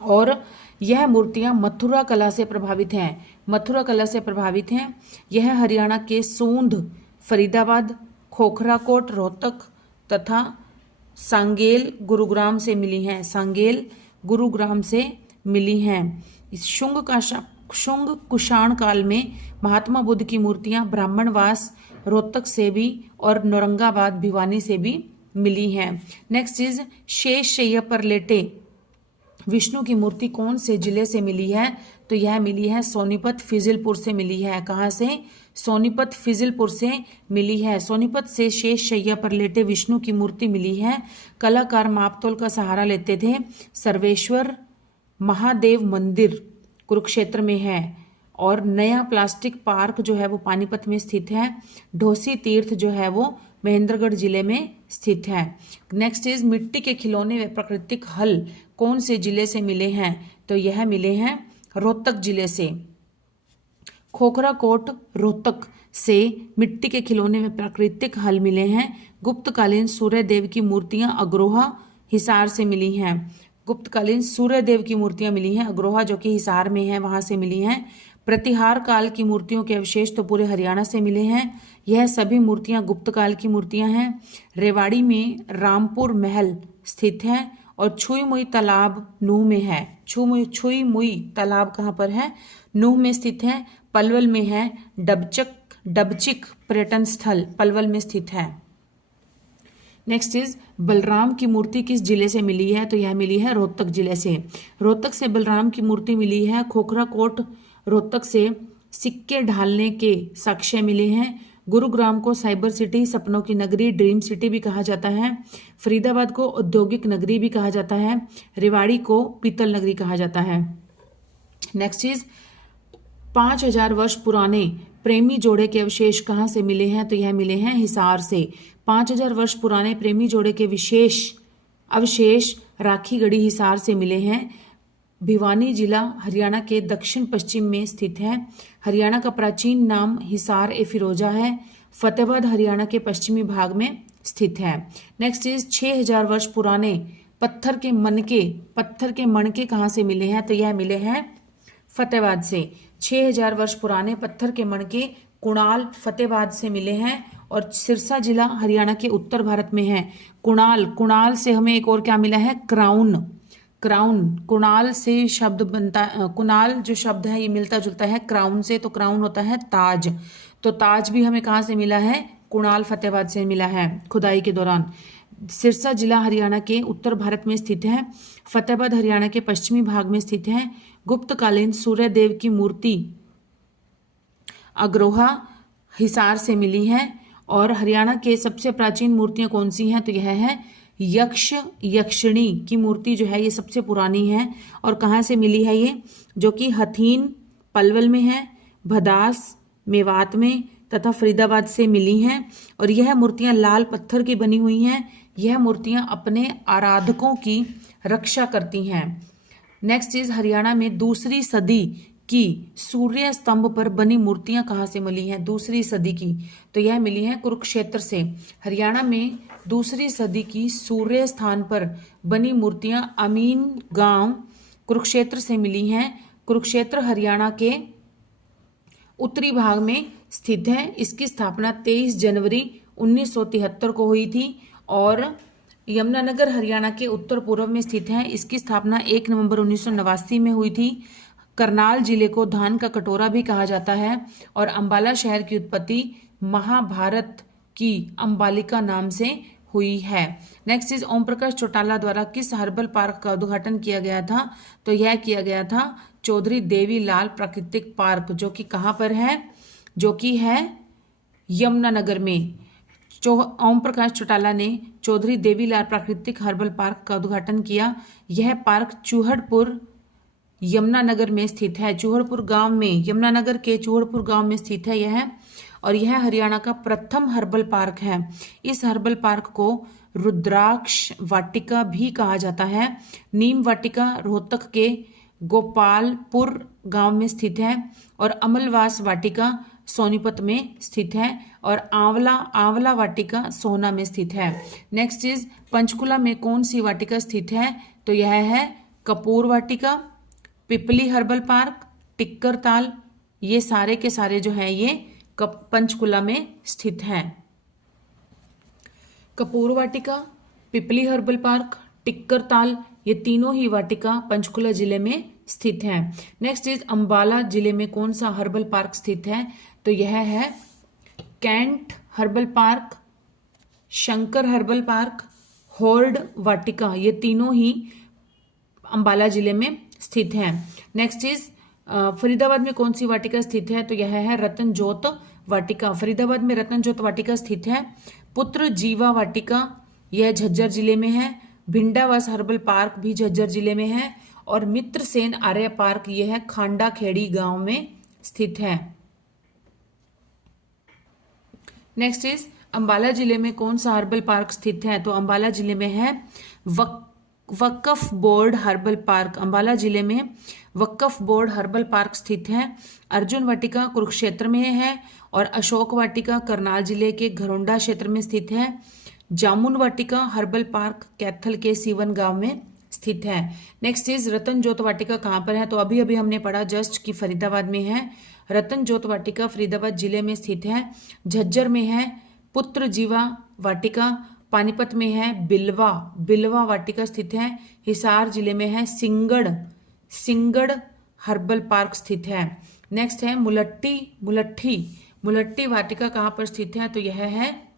और यह मूर्तियां मथुरा कला से प्रभावित हैं। मथुरा कला से प्रभावित हैं। यह हरियाणा के सूंध, फरीदाबाद, खोखराकोट, रोहतक तथा सांगेल गुरुग्राम से मिली हैं। सांगेल गुरुग्राम से मिली हैं। शुंग कुषाण काल में महात्मा बुद्ध की मूर्तियां ब्राह्मणवास, रोहतक से भी और नौरंगाबाद, भिवानी से भी मिली हैं। नेक्स्ट इज शेष शैया पर लेटे विष्णु की मूर्ति कौन से जिले से मिली है, तो यह मिली है सोनीपत फिजिलपुर से मिली है। कहाँ से, सोनीपत फिजिलपुर से मिली है। सोनीपत से शेष शैया पर लेटे विष्णु की मूर्ति मिली है। कलाकार मापतोल का सहारा लेते थे। सर्वेश्वर महादेव मंदिर कुरुक्षेत्र में है और नया प्लास्टिक पार्क जो है वो पानीपत में स्थित है। ढोसी तीर्थ जो है वो महेंद्रगढ़ जिले में स्थित है। नेक्स्ट इज मिट्टी के खिलौने व प्राकृतिक हल कौन से जिले से मिले हैं, तो यह मिले हैं रोहतक जिले से। खोखरा कोट रोहतक से मिट्टी के खिलौने में प्राकृतिक हल मिले हैं। गुप्तकालीन सूर्य देव की मूर्तियां अग्रोहा हिसार से मिली हैं। गुप्तकालीन सूर्य देव की मूर्तियां मिली हैं अग्रोहा जो कि हिसार में है वहां से मिली हैं। प्रतिहार काल की मूर्तियों के अवशेष तो पूरे हरियाणा से मिले हैं। यह सभी मूर्तियां गुप्त काल की मूर्तियां हैं। रेवाड़ी में रामपुर महल स्थित है और छुई मुई तालाब नूह में है। छुई मुई तालाब कहाँ पर है? नूह में स्थित है। पलवल में है। डबचिक पर्यटन स्थल पलवल में स्थित है। नेक्स्ट इज बलराम की मूर्ति किस जिले से मिली है? तो यह मिली है रोहतक जिले से। रोहतक से बलराम की मूर्ति मिली है। खोखरा कोट रोहतक से सिक्के ढालने के साक्ष्य मिले हैं। गुरुग्राम को साइबर सिटी, सपनों की नगरी, ड्रीम सिटी भी कहा जाता है। फरीदाबाद को औद्योगिक नगरी भी कहा जाता है। रेवाड़ी को पीतल नगरी कहा जाता है। नेक्स्ट इज 5000 वर्ष पुराने प्रेमी जोड़े के अवशेष कहाँ से मिले हैं? तो यह मिले हैं हिसार से। 5000 वर्ष पुराने प्रेमी जोड़े के विशेष अवशेष राखीगढ़ी हिसार से मिले हैं। भिवानी जिला हरियाणा के दक्षिण पश्चिम में स्थित है। हरियाणा का प्राचीन नाम हिसार ए फिरोजा है। फतेहाबाद हरियाणा के पश्चिमी भाग में स्थित है। नेक्स्ट इज 6000 वर्ष पुराने पत्थर के मणके कहाँ से मिले हैं? तो यह मिले हैं फतेहाबाद से। 6000 वर्ष पुराने पत्थर के मणके कुणाल फतेहाबाद से मिले हैं और सिरसा जिला हरियाणा के उत्तर भारत में है। कुणाल से हमें एक और क्या मिला है? क्राउन। कुणाल से शब्द बनता, कुणाल जो शब्द है ये मिलता जुलता है क्राउन से, तो क्राउन होता है ताज। तो ताज भी हमें कहाँ से मिला है? कुणाल फतेहाबाद से मिला है खुदाई के दौरान। सिरसा जिला हरियाणा के उत्तर भारत में स्थित है। फतेहाबाद हरियाणा के पश्चिमी भाग में स्थित है। गुप्तकालीन सूर्य देव की मूर्ति अग्रोहा हिसार से मिली है। और हरियाणा के सबसे प्राचीन मूर्तियां कौन सी हैं? तो यह है यक्षिणी की मूर्ति जो है ये सबसे पुरानी है। और कहाँ से मिली है ये? जो कि हथीन पलवल में है, भदास मेवात में तथा फरीदाबाद से मिली हैं। और यह मूर्तियां लाल पत्थर की बनी हुई हैं। यह मूर्तियां अपने आराधकों की रक्षा करती हैं। नेक्स्ट इज हरियाणा में दूसरी सदी की सूर्य स्तंभ पर बनी मूर्तियां कहाँ से मिली हैं? दूसरी सदी की, तो यह मिली है कुरुक्षेत्र से। हरियाणा में दूसरी सदी की सूर्य स्थान पर बनी मूर्तियां अमीन गांव कुरुक्षेत्र से मिली हैं। कुरुक्षेत्र हरियाणा के उत्तरी भाग में स्थित है। इसकी स्थापना 23 जनवरी 1973 को हुई थी। और यमुनानगर हरियाणा के उत्तर पूर्व में स्थित है। इसकी स्थापना 1 नवंबर 1989 में हुई थी। करनाल जिले को धान का कटोरा भी कहा जाता है। और अंबाला शहर की उत्पत्ति महाभारत की अंबालिका नाम से हुई है। नेक्स्ट इज ओम प्रकाश चौटाला द्वारा किस हर्बल पार्क का उद्घाटन किया गया था? तो यह किया गया था चौधरी देवीलाल प्राकृतिक पार्क, जो कि कहाँ पर है? जो कि है यमुनानगर में। ओम प्रकाश चौटाला ने चौधरी देवीलाल प्राकृतिक हर्बल पार्क का उद्घाटन किया। यह पार्क चूहड़पुर यमुनानगर में स्थित है। चूहड़पुर गांव में, यमुनानगर के चूहड़पुर गांव में स्थित है यह। और यह हरियाणा का प्रथम हर्बल पार्क है। इस हर्बल पार्क को रुद्राक्ष वाटिका भी कहा जाता है। नीम वाटिका रोहतक के गोपालपुर गांव में स्थित है। और अमलवास वाटिका सोनीपत में स्थित है। और आंवला वाटिका सोहना में स्थित है। नेक्स्ट इज पंचकुला में कौन सी वाटिका स्थित है? तो यह है कपूर वाटिका, पिपली हर्बल पार्क, टिक्कर ताल। ये सारे के सारे जो हैं ये पंचकुला में स्थित हैं। कपूर वाटिका, पिपली हर्बल पार्क, टिक्कर ताल, ये तीनों ही वाटिका पंचकुला जिले में स्थित हैं। नेक्स्ट इज अंबाला जिले में कौन सा हर्बल पार्क स्थित है? तो यह है कैंट herbal park, Shankar herbal park, होर्ड वाटिका। ये तीनों ही अंबाला जिले में स्थित हैं। नेक्स्ट इज फरीदाबाद में कौन सी वाटिका स्थित है? तो यह है रतन ज्योत वाटिका। फरीदाबाद में रतन ज्योत वाटिका स्थित है। पुत्र जीवा वाटिका यह झज्जर जिले में है। भिंडावास हर्बल पार्क भी झज्जर जिले में है। और मित्रसेन आर्य पार्क यह है खांडा खेड़ी गांव में स्थित है। नेक्स्ट इज अंबाला जिले में कौन सा हर्बल पार्क स्थित है? तो अंबाला जिले में है वक्फ बोर्ड हर्बल पार्क अंबाला जिले में वक्फ बोर्ड हर्बल पार्क स्थित है। अर्जुन वाटिका कुरुक्षेत्र में है और अशोक वाटिका करनाल जिले के घरोंडा क्षेत्र में स्थित है। जामुन वाटिका हर्बल पार्क कैथल के सीवन गांव में स्थित है। नेक्स्ट इज रतन ज्योत वाटिका कहाँ पर है, तो अभी अभी हमने पढ़ा जस्ट कि फरीदाबाद में है। रतन ज्योत वाटिका फरीदाबाद जिले में स्थित है। झज्जर में है पुत्र जीवा वाटिका, पानीपत में है बिलवा वाटिका स्थित है। हिसार जिले में है सिंगड़ हर्बल पार्क स्थित है। नेक्स्ट है मुलट्ठी वाटिका कहाँ पर स्थित है, तो यह है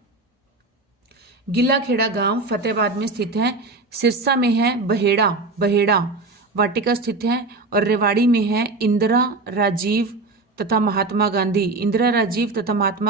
गिलाखेड़ा गांव फतेहाबाद में स्थित है। सिरसा में है बहेड़ा वाटिका स्थित है और रेवाड़ी में है इंदिरा राजीव तथा महात्मा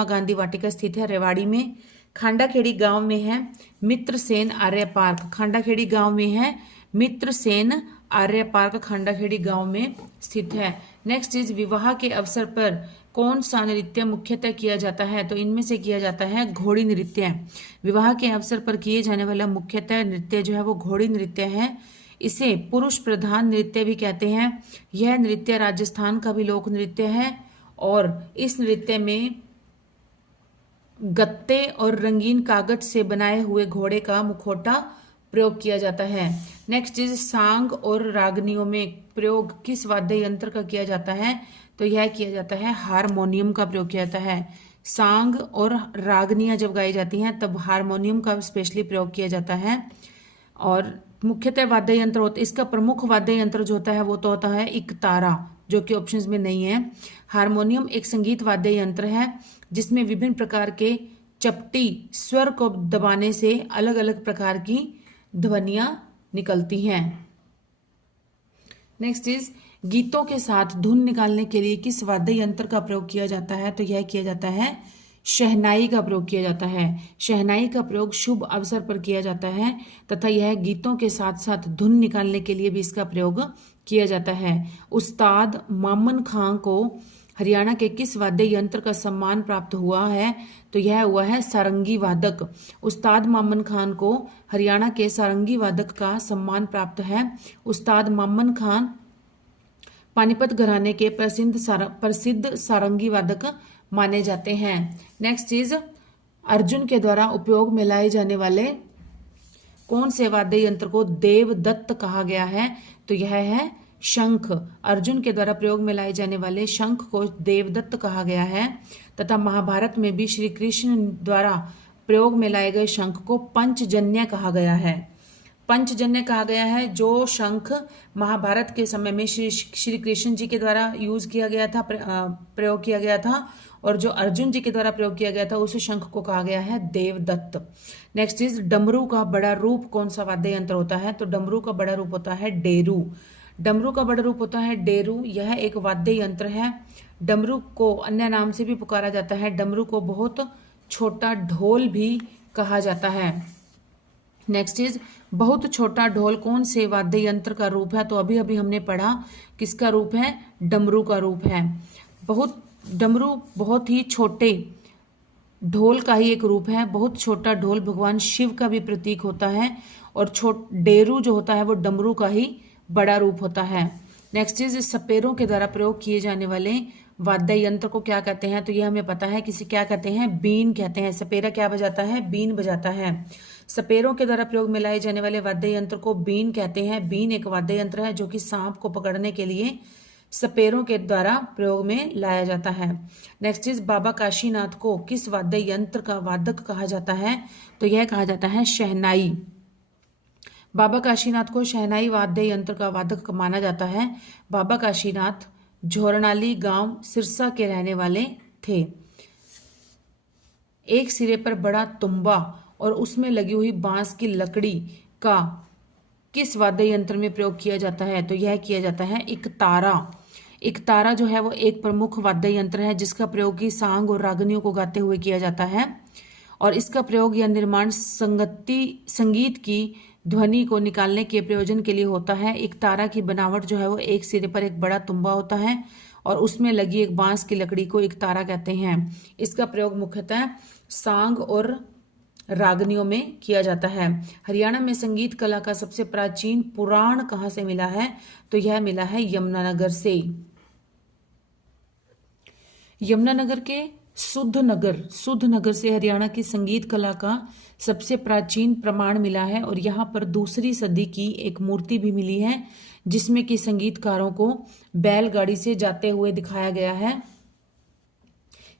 गांधी वाटिका स्थित है रेवाड़ी में। खांडाखेड़ी गांव में है मित्रसेन आर्य पार्क, खांडाखेड़ी गांव में है मित्रसेन आर्य पार्क खांडाखेड़ी गांव में स्थित है। नेक्स्ट इज विवाह के अवसर पर कौन सा नृत्य मुख्यतः किया जाता है, तो इनमें से किया जाता है घोड़ी नृत्य। विवाह के अवसर पर किए जाने वाला मुख्यतः नृत्य जो है वो घोड़ी नृत्य है। इसे पुरुष प्रधान नृत्य भी कहते हैं। यह नृत्य राजस्थान का भी लोक नृत्य है और इस नृत्य में गत्ते और रंगीन कागज से बनाए हुए घोड़े का मुखौटा प्रयोग किया जाता है। नेक्स्ट इज सांग और रागनियों में प्रयोग किस वाद्य यंत्र का किया जाता है, तो यह किया जाता है हारमोनियम का प्रयोग किया जाता है। सांग और रागनियां जब गाई जाती हैं तब हारमोनियम का स्पेशली प्रयोग किया जाता है। और मुख्यतः वाद्य यंत्र होता है, इसका प्रमुख वाद्य यंत्र जो होता है वो तो होता है इकतारा, जो कि ऑप्शंस में नहीं है। हारमोनियम एक संगीत वाद्य यंत्र है जिसमें विभिन्न प्रकार के चपटी स्वर को दबाने से अलग अलग प्रकार की ध्वनियां निकलती हैं। नेक्स्ट इज गीतों के साथ धुन निकालने के लिए किस वाद्य यंत्र का प्रयोग किया जाता है, तो यह किया जाता है शहनाई का प्रयोग किया जाता है। शहनाई का प्रयोग शुभ अवसर पर किया जाता है तथा यह गीतों के साथ साथ धुन निकालने के लिए भी इसका प्रयोग किया जाता है। उस्ताद मामन खां को हरियाणा के किस वाद्य यंत्र का सम्मान प्राप्त हुआ है, तो यह हुआ है सारंगी वादक। उस्ताद मामन खान को हरियाणा के सारंगी वादक का सम्मान प्राप्त है। उस्ताद मामन खान पानीपत घराने के प्रसिद्ध सारंगी वादक माने जाते हैं। नेक्स्ट इज अर्जुन के द्वारा उपयोग में लाए जाने वाले कौन से वाद्य यंत्र को देवदत्त कहा गया है, तो यह है शंख। अर्जुन के द्वारा प्रयोग में लाए जाने वाले शंख को देवदत्त कहा गया है तथा महाभारत में भी श्री कृष्ण द्वारा प्रयोग में लाए गए शंख को पंचजन्य कहा गया है। पंचजन्य कहा गया है जो शंख महाभारत के समय में श्री कृष्ण जी के द्वारा यूज किया गया था, प्रयोग किया गया था, और जो अर्जुन जी के द्वारा प्रयोग किया गया था उस शंख को कहा गया है देवदत्त। नेक्स्ट इज डमरू का बड़ा रूप कौन सा वाद्य यंत्र होता है, तो डमरू का बड़ा रूप होता है डेरू। डमरू का बड़ा रूप होता है डेरू। यह एक वाद्य यंत्र है। डमरू को अन्य नाम से भी पुकारा जाता है। डमरू को बहुत छोटा ढोल भी कहा जाता है। नेक्स्ट इज बहुत छोटा ढोल कौन से वाद्य यंत्र का रूप है, तो अभी अभी हमने पढ़ा किसका रूप है, डमरू का रूप है। डमरू बहुत ही छोटे ढोल का ही एक रूप है। बहुत छोटा ढोल भगवान शिव का भी प्रतीक होता है और डेरू जो होता है वो डमरू का ही बड़ा रूप होता है। नेक्स्ट इज सपेरों के द्वारा प्रयोग किए जाने वाले वाद्य यंत्र को क्या कहते हैं, तो ये हमें पता है, किसी क्या कहते हैं, बीन कहते हैं। सपेरा क्या बजाता है, बीन बजाता है। सपेरों के द्वारा प्रयोग में लाए जाने वाले वाद्य यंत्र को बीन कहते हैं। बीन एक वाद्य यंत्र है जो कि सांप को पकड़ने के लिए सपेरों के द्वारा प्रयोग में लाया जाता है। नेक्स्ट इज बाबा काशीनाथ को किस वाद्य यंत्र का वादक कहा जाता है, तो यह कहा जाता है शहनाई। बाबा काशीनाथ को शहनाई वाद्य यंत्र का वादक माना जाता है। बाबा काशीनाथ झोरनाली गांव सिरसा के रहने वाले थे। एक सिरे पर बड़ा तुम्बा और उसमें लगी हुई बांस की लकड़ी का किस वाद्य यंत्र में प्रयोग किया जाता है, तो यह किया जाता है इकतारा। इकतारा जो है वो एक प्रमुख वाद्य यंत्र है जिसका प्रयोग की सांग और रागनियों को गाते हुए किया जाता है और इसका प्रयोग या निर्माण संगीत की ध्वनि को निकालने के प्रयोजन के लिए होता है। इकतारा की बनावट जो है वो एक सिरे पर एक बड़ा तुम्बा होता है और उसमें लगी एक बांस की लकड़ी को इकतारा कहते हैं। इसका प्रयोग मुख्यतः सांग और रागनियों में किया जाता है। हरियाणा में संगीत कला का सबसे प्राचीन पुराण कहाँ से मिला है? तो यह मिला है यमुनानगर से। यमुनानगर के सुद्धनगर से हरियाणा की संगीत कला का सबसे प्राचीन प्रमाण मिला है और यहाँ पर 2री सदी की एक मूर्ति भी मिली है जिसमें कि संगीतकारों को बैलगाड़ी से जाते हुए दिखाया गया है।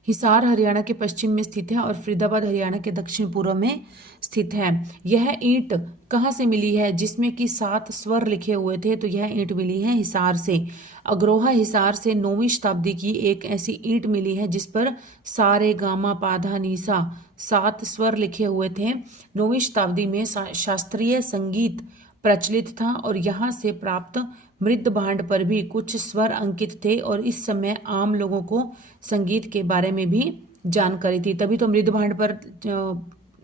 हिसार हरियाणा के पश्चिम में स्थित है और फरीदाबाद हरियाणा के दक्षिण पूर्व में स्थित है। यह ईंट कहाँ से मिली है जिसमें कि 7 स्वर लिखे हुए थे? तो यह ईंट मिली है हिसार से। अग्रोहा हिसार से 9वीं शताब्दी की एक ऐसी ईंट मिली है जिस पर सा रे गा मा पा धा नी सा 7 स्वर लिखे हुए थे। 9वीं शताब्दी में शास्त्रीय संगीत प्रचलित था और यहाँ से प्राप्त मृद भांड पर भी कुछ स्वर अंकित थे और इस समय आम लोगों को संगीत के बारे में भी जानकारी थी, तभी तो मृद भांड पर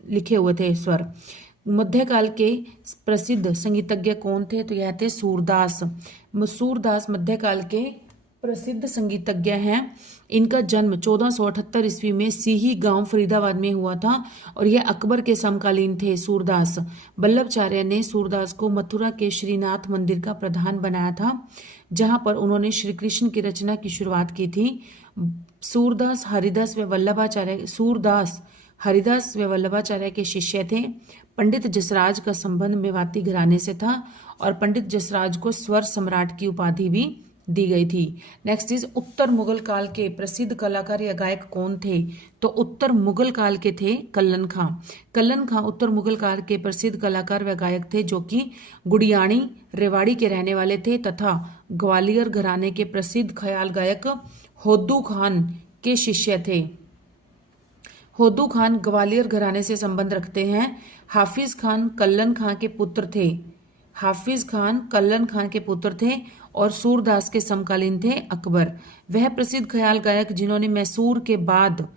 लिखे हुए थे स्वर। मध्यकाल के प्रसिद्ध संगीतज्ञ कौन थे? तो यह थे सूरदास। सूरदास मध्यकाल के प्रसिद्ध संगीतज्ञ हैं। इनका जन्म 1478 ईस्वी में सीही गांव फरीदाबाद में हुआ था और यह अकबर के समकालीन थे। सूरदास वल्लभाचार्य ने सूरदास को मथुरा के श्रीनाथ मंदिर का प्रधान बनाया था जहां पर उन्होंने श्री कृष्ण की रचना की शुरुआत की थी। सूरदास हरिदास व वल्लभाचार्य के शिष्य थे। पंडित जसराज का संबंध मेवाती घराने से था और पंडित जसराज को स्वर सम्राट की उपाधि भी दी गई थी। नेक्स्ट इज उत्तर मुगल काल के प्रसिद्ध कलाकार या गायक कौन थे? तो उत्तर मुगल काल के थे कल्लन खां। कल्लन खां उत्तर मुगल काल के प्रसिद्ध कलाकार व गायक थे जो कि गुड़ियाणी रेवाड़ी के रहने वाले थे तथा ग्वालियर घराने के प्रसिद्ध ख्याल गायक होद्दू खान के शिष्य थे। होद्दू खान ग्वालियर घराने से संबंध रखते हैं। हाफिज खान कल्लन खां के पुत्र थे और सूरदास के समकालीन थे अकबर। वह प्रसिद्ध ख्याल गायक जिन्होंने मैसूर के बाद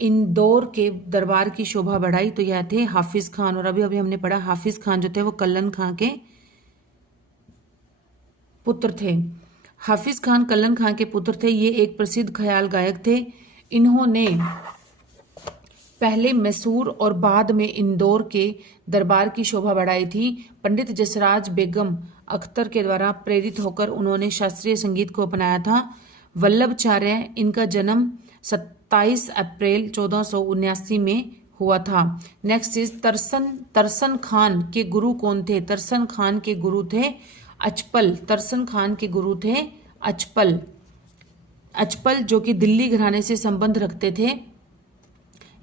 इंदौर के दरबार की शोभा बढ़ाई तो यह थे हाफिज खान। और अभी हमने पढ़ा हाफिज खान जो थे वो कल्लन खां के पुत्र थे। हाफिज खान कल्लन खां के पुत्र थे। ये एक प्रसिद्ध ख्याल गायक थे। इन्होंने पहले मैसूर और बाद में इंदौर के दरबार की शोभा बढ़ाई थी। पंडित जसराज बेगम अख्तर के द्वारा प्रेरित होकर उन्होंने शास्त्रीय संगीत को अपनाया था। वल्लभाचार्य इनका जन्म 27 अप्रैल 1479 में हुआ था। नेक्स्ट इज तरसन खान के गुरु कौन थे? तरसन खान के गुरु थे अचपल जो कि दिल्ली घराने से संबंध रखते थे।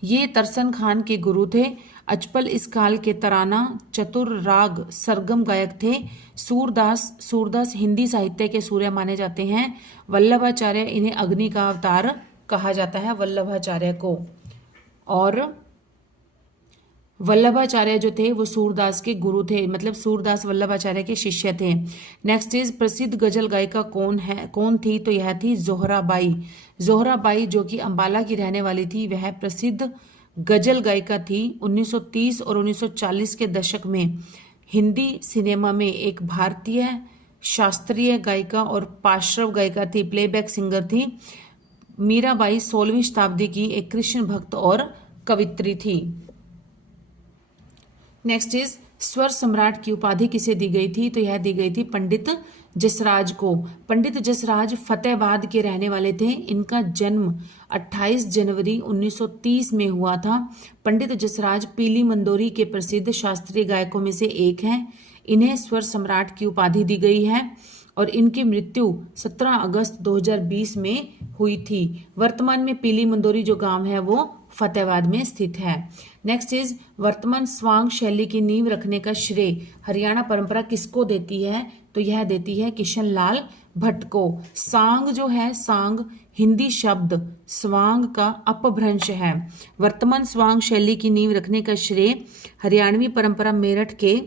ये तरसन खान के गुरु थे। अचपल इस काल के तराना चतुर राग सरगम गायक थे। सूरदास हिंदी साहित्य के सूर्य माने जाते हैं। वल्लभाचार्य इन्हें अग्नि का अवतार कहा जाता है वल्लभाचार्य को। और वल्लभाचार्य जो थे वो सूरदास के गुरु थे, मतलब सूरदास वल्लभाचार्य के शिष्य थे। नेक्स्ट इज प्रसिद्ध गजल गायिका कौन थी? तो यह थी जोहराबाई जो कि अंबाला की रहने वाली थी। वह प्रसिद्ध गजल गायिका थी। 1930 और 1940 के दशक में हिंदी सिनेमा में एक भारतीय शास्त्रीय गायिका और पार्श्व गायिका थी, प्लेबैक सिंगर थी। मीराबाई 16वीं शताब्दी की एक कृष्ण भक्त और कवित्री थी। नेक्स्ट इज स्वर सम्राट की उपाधि किसे दी गई थी? तो यह दी गई थी पंडित जसराज को। पंडित जसराज फतेहाबाद के रहने वाले थे। इनका जन्म 28 जनवरी 1930 में हुआ था। पंडित जसराज पीली मंदोरी के प्रसिद्ध शास्त्रीय गायकों में से एक हैं। इन्हें स्वर सम्राट की उपाधि दी गई है और इनकी मृत्यु 17 अगस्त 2020 में हुई थी। वर्तमान में पीली मंदोरी जो गांव है वो फतेहाबाद में स्थित है। नेक्स्ट इज वर्तमान स्वांग शैली की नींव रखने का श्रेय हरियाणा परंपरा किसको देती है? तो यह देती है किशन लाल भट्ट को। सांग जो है, सांग हिंदी शब्द स्वांग का अपभ्रंश है। वर्तमान स्वांग शैली की नींव रखने का श्रेय हरियाणवी परंपरा मेरठ के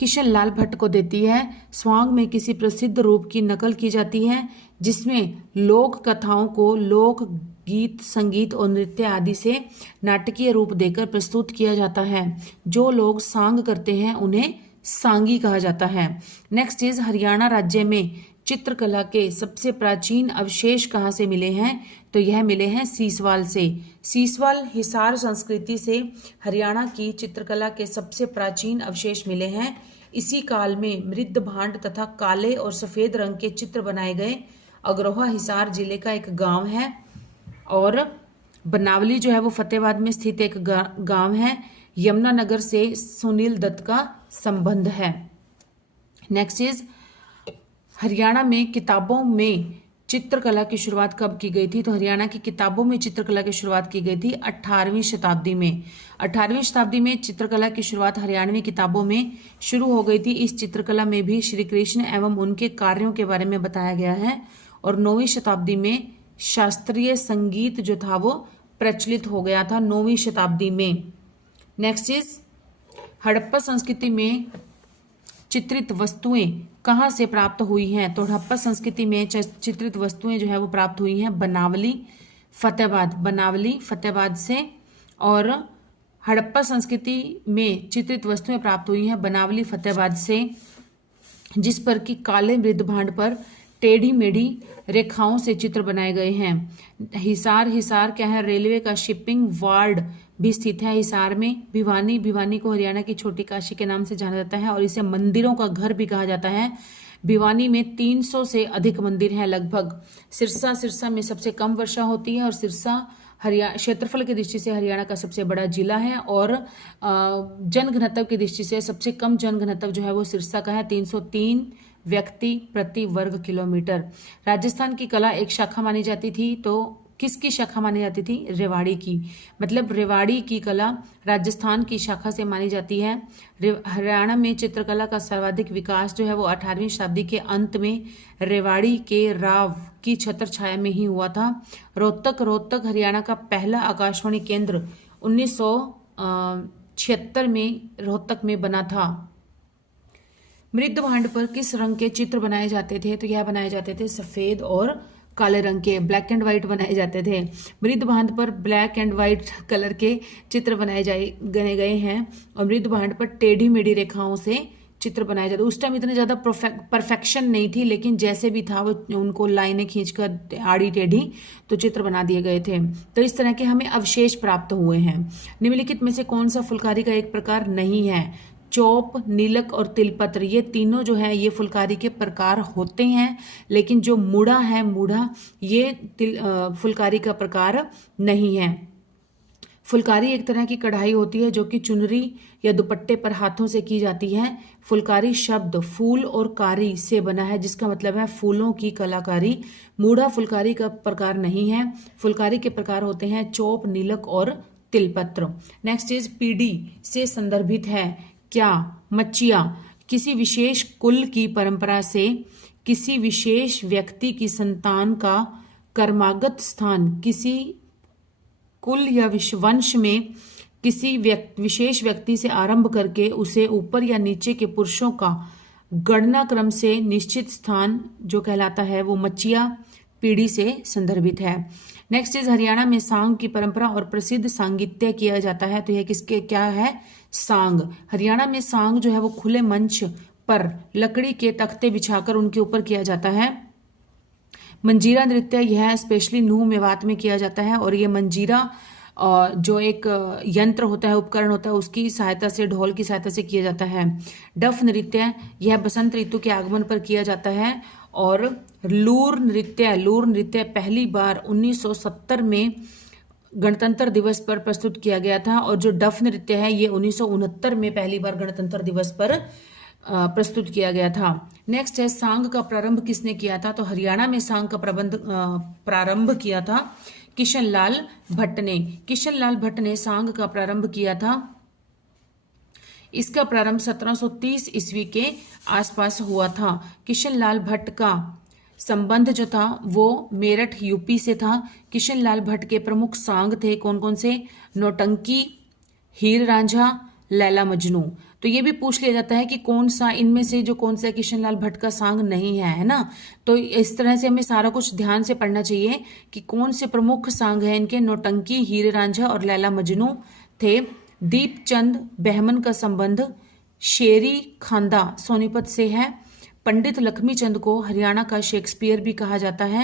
किशन लाल भट्ट को देती है। स्वांग में किसी प्रसिद्ध रूप की नकल की जाती है जिसमें लोक कथाओं को लोक गीत, संगीत और नृत्य आदि से नाटकीय रूप देकर प्रस्तुत किया जाता है। जो लोग सांग करते हैं उन्हें सांगी कहा जाता है। नेक्स्ट इज हरियाणा राज्य में चित्रकला के सबसे प्राचीन अवशेष कहाँ से मिले हैं? तो यह मिले हैं सीसवाल से। सीसवाल हिसार संस्कृति से हरियाणा की चित्रकला के सबसे प्राचीन अवशेष मिले हैं। इसी काल में मृद भांड तथा काले और सफेद रंग के चित्र बनाए गए। अग्रोहा हिसार जिले का एक गांव है और बनावली जो है वो फतेहाबाद में स्थित एक गांव है। यमुनानगर से सुनील दत्त का संबंध है। नेक्स्ट इज हरियाणा में किताबों में चित्रकला की शुरुआत कब की गई थी? तो हरियाणा की किताबों में चित्रकला की शुरुआत की गई थी 18वीं शताब्दी में। 18वीं शताब्दी में चित्रकला की शुरुआत हरियाणवी किताबों में शुरू हो गई थी। इस चित्रकला में भी श्री कृष्ण एवं उनके कार्यों के बारे में बताया गया है। और 9वीं शताब्दी में शास्त्रीय संगीत जो था वो प्रचलित हो गया था 9वीं शताब्दी में। नेक्स्ट इज हड़प्पा संस्कृति में चित्रित वस्तुएं कहाँ से प्राप्त हुई हैं? तो हड़प्पा संस्कृति में चित्रित वस्तुएं जो है वो प्राप्त हुई हैं बनावली फतेहाबाद से। और हड़प्पा संस्कृति में चित्रित वस्तुएं प्राप्त हुई हैं बनावली फतेहाबाद से, जिस पर कि काले मृद भांड पर टेढ़ी मेढ़ी रेखाओं से चित्र बनाए गए हैं। हिसार क्या है? रेलवे का शिपिंग वार्ड भी स्थित है हिसार में। भिवानी को हरियाणा की छोटी काशी के नाम से जाना जाता है और इसे मंदिरों का घर भी कहा जाता है। भिवानी में 300 से अधिक मंदिर हैं लगभग। सिरसा में सबसे कम वर्षा होती है और सिरसा हरियाणा क्षेत्रफल की दृष्टि से हरियाणा का सबसे बड़ा जिला है और जनघनत्व की दृष्टि से सबसे कम जनघनत्व जो है वो सिरसा का है, 303 व्यक्ति प्रति वर्ग किलोमीटर। राजस्थान की कला एक शाखा मानी जाती थी, तो किसकी शाखा मानी जाती थी? रेवाड़ी की। मतलब रेवाड़ी की कला राजस्थान की शाखा से मानी जाती है। हरियाणा में चित्रकला का सर्वाधिक विकास जो है वो 18वीं शताब्दी के अंत में रेवाड़ी के राव की छत्र छाया में ही हुआ था। रोहतक हरियाणा का पहला आकाशवाणी केंद्र 1976 में रोहतक में बना था। मृद भांड पर किस रंग के चित्र बनाए जाते थे? तो यह बनाए जाते थे सफेद और काले रंग के, ब्लैक एंड व्हाइट बनाए जाते थे। मृद भांड पर ब्लैक एंड व्हाइट कलर के चित्र बनाए गए हैं और मृद भांड पर टेढ़ी मेढ़ी रेखाओं से चित्र बनाए जाते। उस टाइम इतने ज्यादा परफेक्शन नहीं थी, लेकिन जैसे भी था वो उनको लाइनें खींचकर आड़ी टेढ़ी तो चित्र बना दिए गए थे। तो इस तरह के हमें अवशेष प्राप्त हुए हैं। निम्नलिखित में से कौन सा फुलकारी का एक प्रकार नहीं है? चौप, नीलक और तिलपत्र, ये तीनों जो है ये फुलकारी के प्रकार होते हैं, लेकिन जो मूढ़ा है ये फुलकारी का प्रकार नहीं है। फुलकारी एक तरह की कढ़ाई होती है जो कि चुनरी या दुपट्टे पर हाथों से की जाती है। फुलकारी शब्द फूल और कारी से बना है, जिसका मतलब है फूलों की कलाकारी। मूढ़ा फुलकारी का प्रकार नहीं है। फुलकारी के प्रकार होते हैं चौप, नीलक और तिलपत्र। नेक्स्ट इज पीढ़ी से संदर्भित है क्या? मच्छिया किसी विशेष कुल की परंपरा से किसी विशेष व्यक्ति की संतान का कर्मागत स्थान किसी कुल या वंश में किसी विशेष व्यक्ति से आरंभ करके उसे ऊपर या नीचे के पुरुषों का गणना क्रम से निश्चित स्थान जो कहलाता है वो मच्छिया पीढ़ी से संदर्भित है। नेक्स्ट इज हरियाणा में सांग की परंपरा और प्रसिद्ध सांगित्य किया जाता है। तो यह किसके क्या है? सांग। हरियाणा में सांग जो है वो खुले मंच पर लकड़ी के तख्ते बिछाकर उनके ऊपर किया जाता है। मंजीरा नृत्य यह स्पेशली नूह मेवात में किया जाता है और ये मंजीरा जो एक यंत्र होता है, उपकरण होता है, उसकी सहायता से, ढोल की सहायता से किया जाता है। डफ नृत्य यह बसंत ऋतु के आगमन पर किया जाता है। और लूर नृत्य पहली बार 1970 में गणतंत्र दिवस पर प्रस्तुत किया गया था और जो डफ नृत्य है ये 1969 में पहली बार गणतंत्र दिवस पर प्रस्तुत किया गया था। नेक्स्ट है सांग का प्रारंभ किसने किया था? तो हरियाणा में सांग का प्रारंभ किया था किशनलाल भट्ट ने सांग का प्रारंभ किया था। इसका प्रारंभ 1730 ईस्वी के आसपास हुआ था। किशनलाल भट्ट का संबंध जो था वो मेरठ यूपी से था। किशनलाल भट्ट के प्रमुख सांग थे कौन कौन से? नौटंकी, हीर रांझा, लैला मजनू। तो ये भी पूछ लिया जाता है कि कौन सा इनमें से जो कौन सा किशनलाल भट्ट का सांग नहीं है ना। तो इस तरह से हमें सारा कुछ ध्यान से पढ़ना चाहिए कि कौन से प्रमुख सांग हैं इनके। नौटंकी, हीर रांझा और लैला मजनू थे। दीपचंद बहमन का संबंध शेरी खांदा सोनीपत से है। पंडित लक्ष्मीचंद को हरियाणा का शेक्सपियर भी कहा जाता है।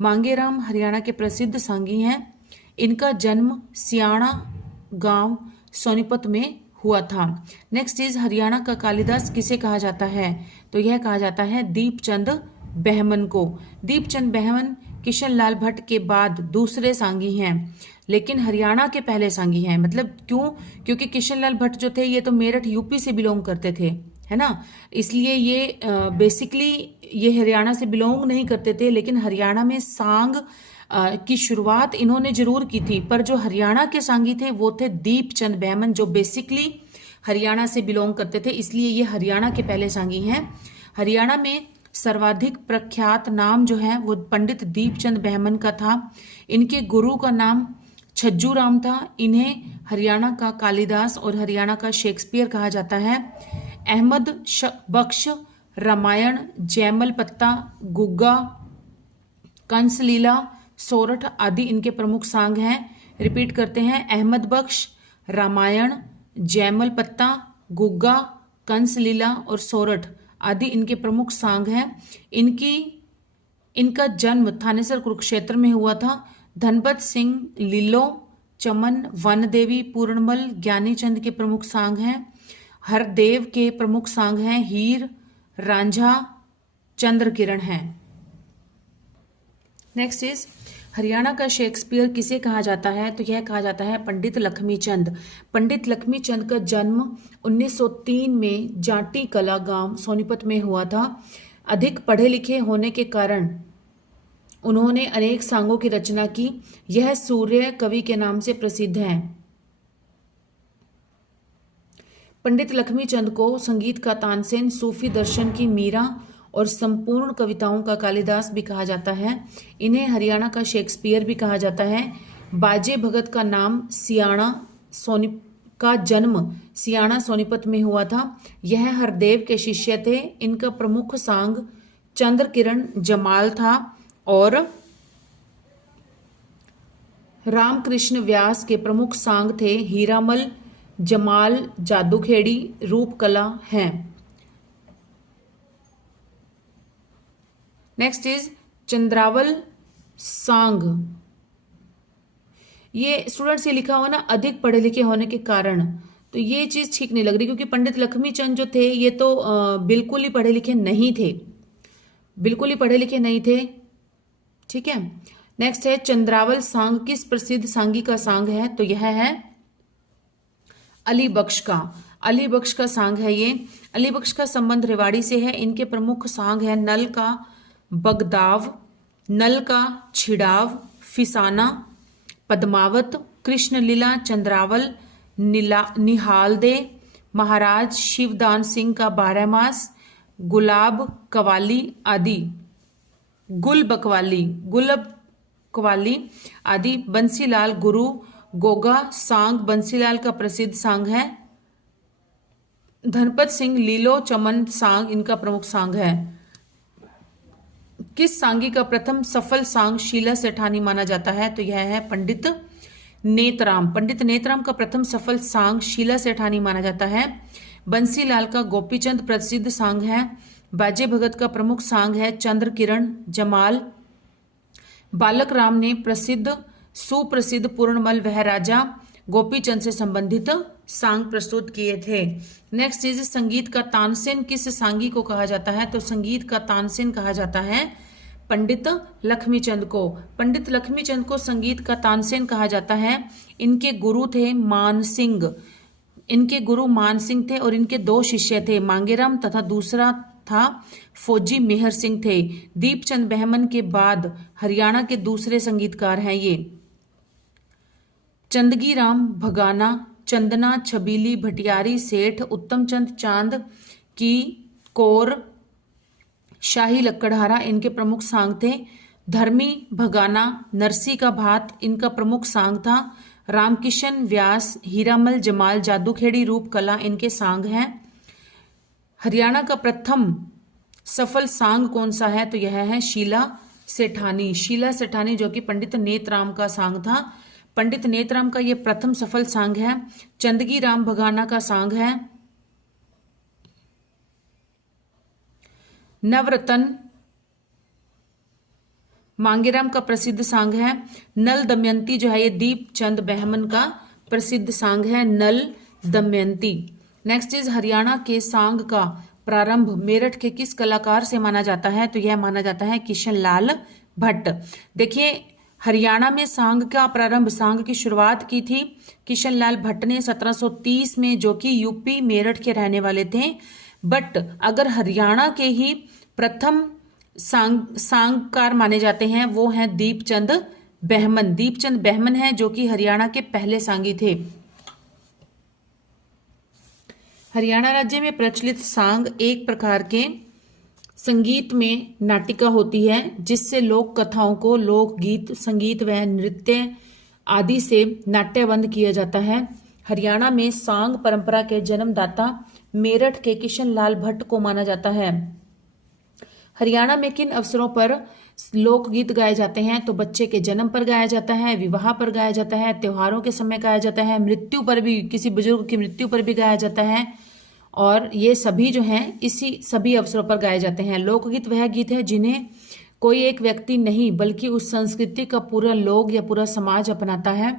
मांगेराम हरियाणा के प्रसिद्ध सांगी हैं। इनका जन्म सियाणा गांव सोनीपत में हुआ था। नेक्स्ट इज हरियाणा का कालिदास किसे कहा जाता है? तो यह कहा जाता है दीपचंद बहमन को। दीपचंद बहमन किशन लाल भट्ट के बाद दूसरे सांगी हैं, लेकिन हरियाणा के पहले सांगी हैं। मतलब क्यों? क्योंकि किशन लाल भट्ट जो थे ये तो मेरठ यूपी से बिलोंग करते थे, है ना, इसलिए ये बेसिकली ये हरियाणा से बिलोंग नहीं करते थे, लेकिन हरियाणा में सांग की शुरुआत इन्होंने जरूर की थी। पर जो हरियाणा के सांगी थे वो थे दीपचंद बहमन, जो बेसिकली हरियाणा से बिलोंग करते थे, इसलिए ये हरियाणा के पहले सांगी हैं। हरियाणा में सर्वाधिक प्रख्यात नाम जो है वो पंडित दीपचंद बहमन का था। इनके गुरु का नाम छज्जू राम था। इन्हें हरियाणा का कालिदास और हरियाणा का शेक्सपियर कहा जाता है। अहमद बख्श, रामायण, जयमल पत्ता, गुग्गा, कंसलीला, सोरठ आदि इनके प्रमुख सांग हैं। रिपीट करते हैं, अहमद बख्श, रामायण, जयमल पत्ता, गुग्गा, कंसलीला और सोरठ आदि इनके प्रमुख सांग हैं। इनका जन्म थानेसर कुरुक्षेत्र में हुआ था। धनपत सिंह, लीलो, चमन, वन देवी, पूर्णमल, ज्ञानीचंद के प्रमुख सांग हैं। हरदेव के प्रमुख सांग हैं हीर, रांझा, चंद्र किरण हैं। नेक्स्ट इज हरियाणा का शेक्सपियर किसे कहा जाता है? तो यह कहा जाता है पंडित लक्ष्मीचंद। पंडित लक्ष्मीचंद का जन्म 1903 में जाटी कला गांव सोनीपत में हुआ था। अधिक पढ़े लिखे होने के कारण उन्होंने अनेक सांगों की रचना की। यह सूर्य कवि के नाम से प्रसिद्ध हैं। पंडित लक्ष्मीचंद को संगीत का तानसेन, सूफी दर्शन की मीरा और संपूर्ण कविताओं का कालिदास भी कहा जाता है। इन्हें हरियाणा का शेक्सपियर भी कहा जाता है। बाजे भगत का नाम का जन्म सियाणा सोनीपत में हुआ था। यह हरदेव के शिष्य थे। इनका प्रमुख सांग चंद्र किरण जमाल था और रामकृष्ण व्यास के प्रमुख सांग थे हीरामल, जमाल, जादूखेड़ी, रूपकला हैं। नेक्स्ट इज चंद्रावल सांग। ये स्टूडेंट से लिखा हुआ ना अधिक पढ़े लिखे होने के कारण, तो ये चीज ठीक नहीं लग रही, क्योंकि पंडित लक्ष्मीचंद जो थे ये तो बिल्कुल ही पढ़े लिखे नहीं थे, बिल्कुल ही पढ़े लिखे नहीं थे। ठीक है, नेक्स्ट है चंद्रावल सांग किस प्रसिद्ध सांगी का सांग है? तो यह है अली बख्श का। अली बख्श का सांग है ये। अली बख्श का संबंध रेवाड़ी से है। इनके प्रमुख सांग है नल का बगदाव, नल का छिड़ाव, फिसाना, पद्मावत, कृष्ण लीला, चंद्रावल, निहाल दे, महाराज शिवदान सिंह का 12 मास, गुलाब कवाली आदि, गुलब कवाली आदि, बंसीलाल गुरु, गोगा सांग बंसीलाल का प्रसिद्ध सांग है। धनपत सिंह लीलो चमन सांग इनका प्रमुख सांग है। किस सांगी का प्रथम सफल सांग शीला सेठानी माना जाता है? तो यह है पंडित नेतराम। पंडित नेतराम का प्रथम सफल सांग शीला सेठानी माना जाता है। बंसीलाल का गोपीचंद प्रसिद्ध सांग है। बाजे भगत का प्रमुख सांग है चंद्र किरण जमाल। बालक राम ने सुप्रसिद्ध पूर्णमल वह राजा गोपीचंद से संबंधित सांग प्रस्तुत किए थे। नेक्स्ट इज संगीत का तानसेन किस सांगी को कहा जाता है? तो संगीत का तानसेन कहा जाता है पंडित लक्ष्मीचंद को। पंडित लक्ष्मीचंद को संगीत का तानसेन कहा जाता है। इनके गुरु थे मान सिंह। इनके गुरु मान सिंह थे और इनके 2 शिष्य थे, मांगेराम तथा दूसरा था फौजी मेहर सिंह थे। दीपचंद बहमन के बाद हरियाणा के दूसरे संगीतकार हैं ये। चंदगी राम भगाना, चंदना छबीली भटियारी सेठ, उत्तमचंद चांद की कौर, शाही लक्कड़हारा इनके प्रमुख सांग थे। धर्मी भगाना, नरसी का भात इनका प्रमुख सांग था। रामकिशन व्यास, हीरामल, जमाल, जादूखेड़ी, रूपकला इनके सांग हैं। हरियाणा का प्रथम सफल सांग कौन सा है? तो यह है शीला सेठानी। शीला सेठानी जो कि पंडित नेतराम का सांग था। पंडित नेतराम का यह प्रथम सफल सांग है। चंदगी राम भगाना का सांग है। नवरत्न मांगेराम का प्रसिद्ध सांग है। नल दमयंती जो है ये दीपचंद बहमन का प्रसिद्ध सांग है, नल दमयंती। नेक्स्ट इज हरियाणा के सांग का प्रारंभ मेरठ के किस कलाकार से माना जाता है? तो यह माना जाता है किशन लाल भट्ट। देखिए हरियाणा में सांग का प्रारंभ, सांग की शुरुआत की थी किशन लाल भट्ट ने 1730 में, जो कि यूपी मेरठ के रहने वाले थे। बट अगर हरियाणा के ही प्रथम सांगकार माने जाते हैं वो हैं दीपचंद बहमन। दीपचंद बहमन है जो कि हरियाणा के पहले सांगी थे। हरियाणा राज्य में प्रचलित सांग एक प्रकार के संगीत में नाटिका होती है जिससे लोक कथाओं को लोकगीत, संगीत व नृत्य आदि से नाट्यबंद किया जाता है। हरियाणा में सांग परंपरा के जन्मदाता मेरठ के किशन लाल भट्ट को माना जाता है। हरियाणा में किन अवसरों पर लोकगीत गाए जाते हैं? तो बच्चे के जन्म पर गाया जाता है, विवाह पर गाया जाता है, त्योहारों के समय गाया जाता है, मृत्यु पर भी, किसी बुजुर्ग की मृत्यु पर भी गाया जाता है। और ये सभी जो हैं इसी सभी अवसरों पर गाए जाते हैं। लोकगीत वह गीत है जिन्हें कोई एक व्यक्ति नहीं बल्कि उस संस्कृति का पूरा लोग या पूरा समाज अपनाता है।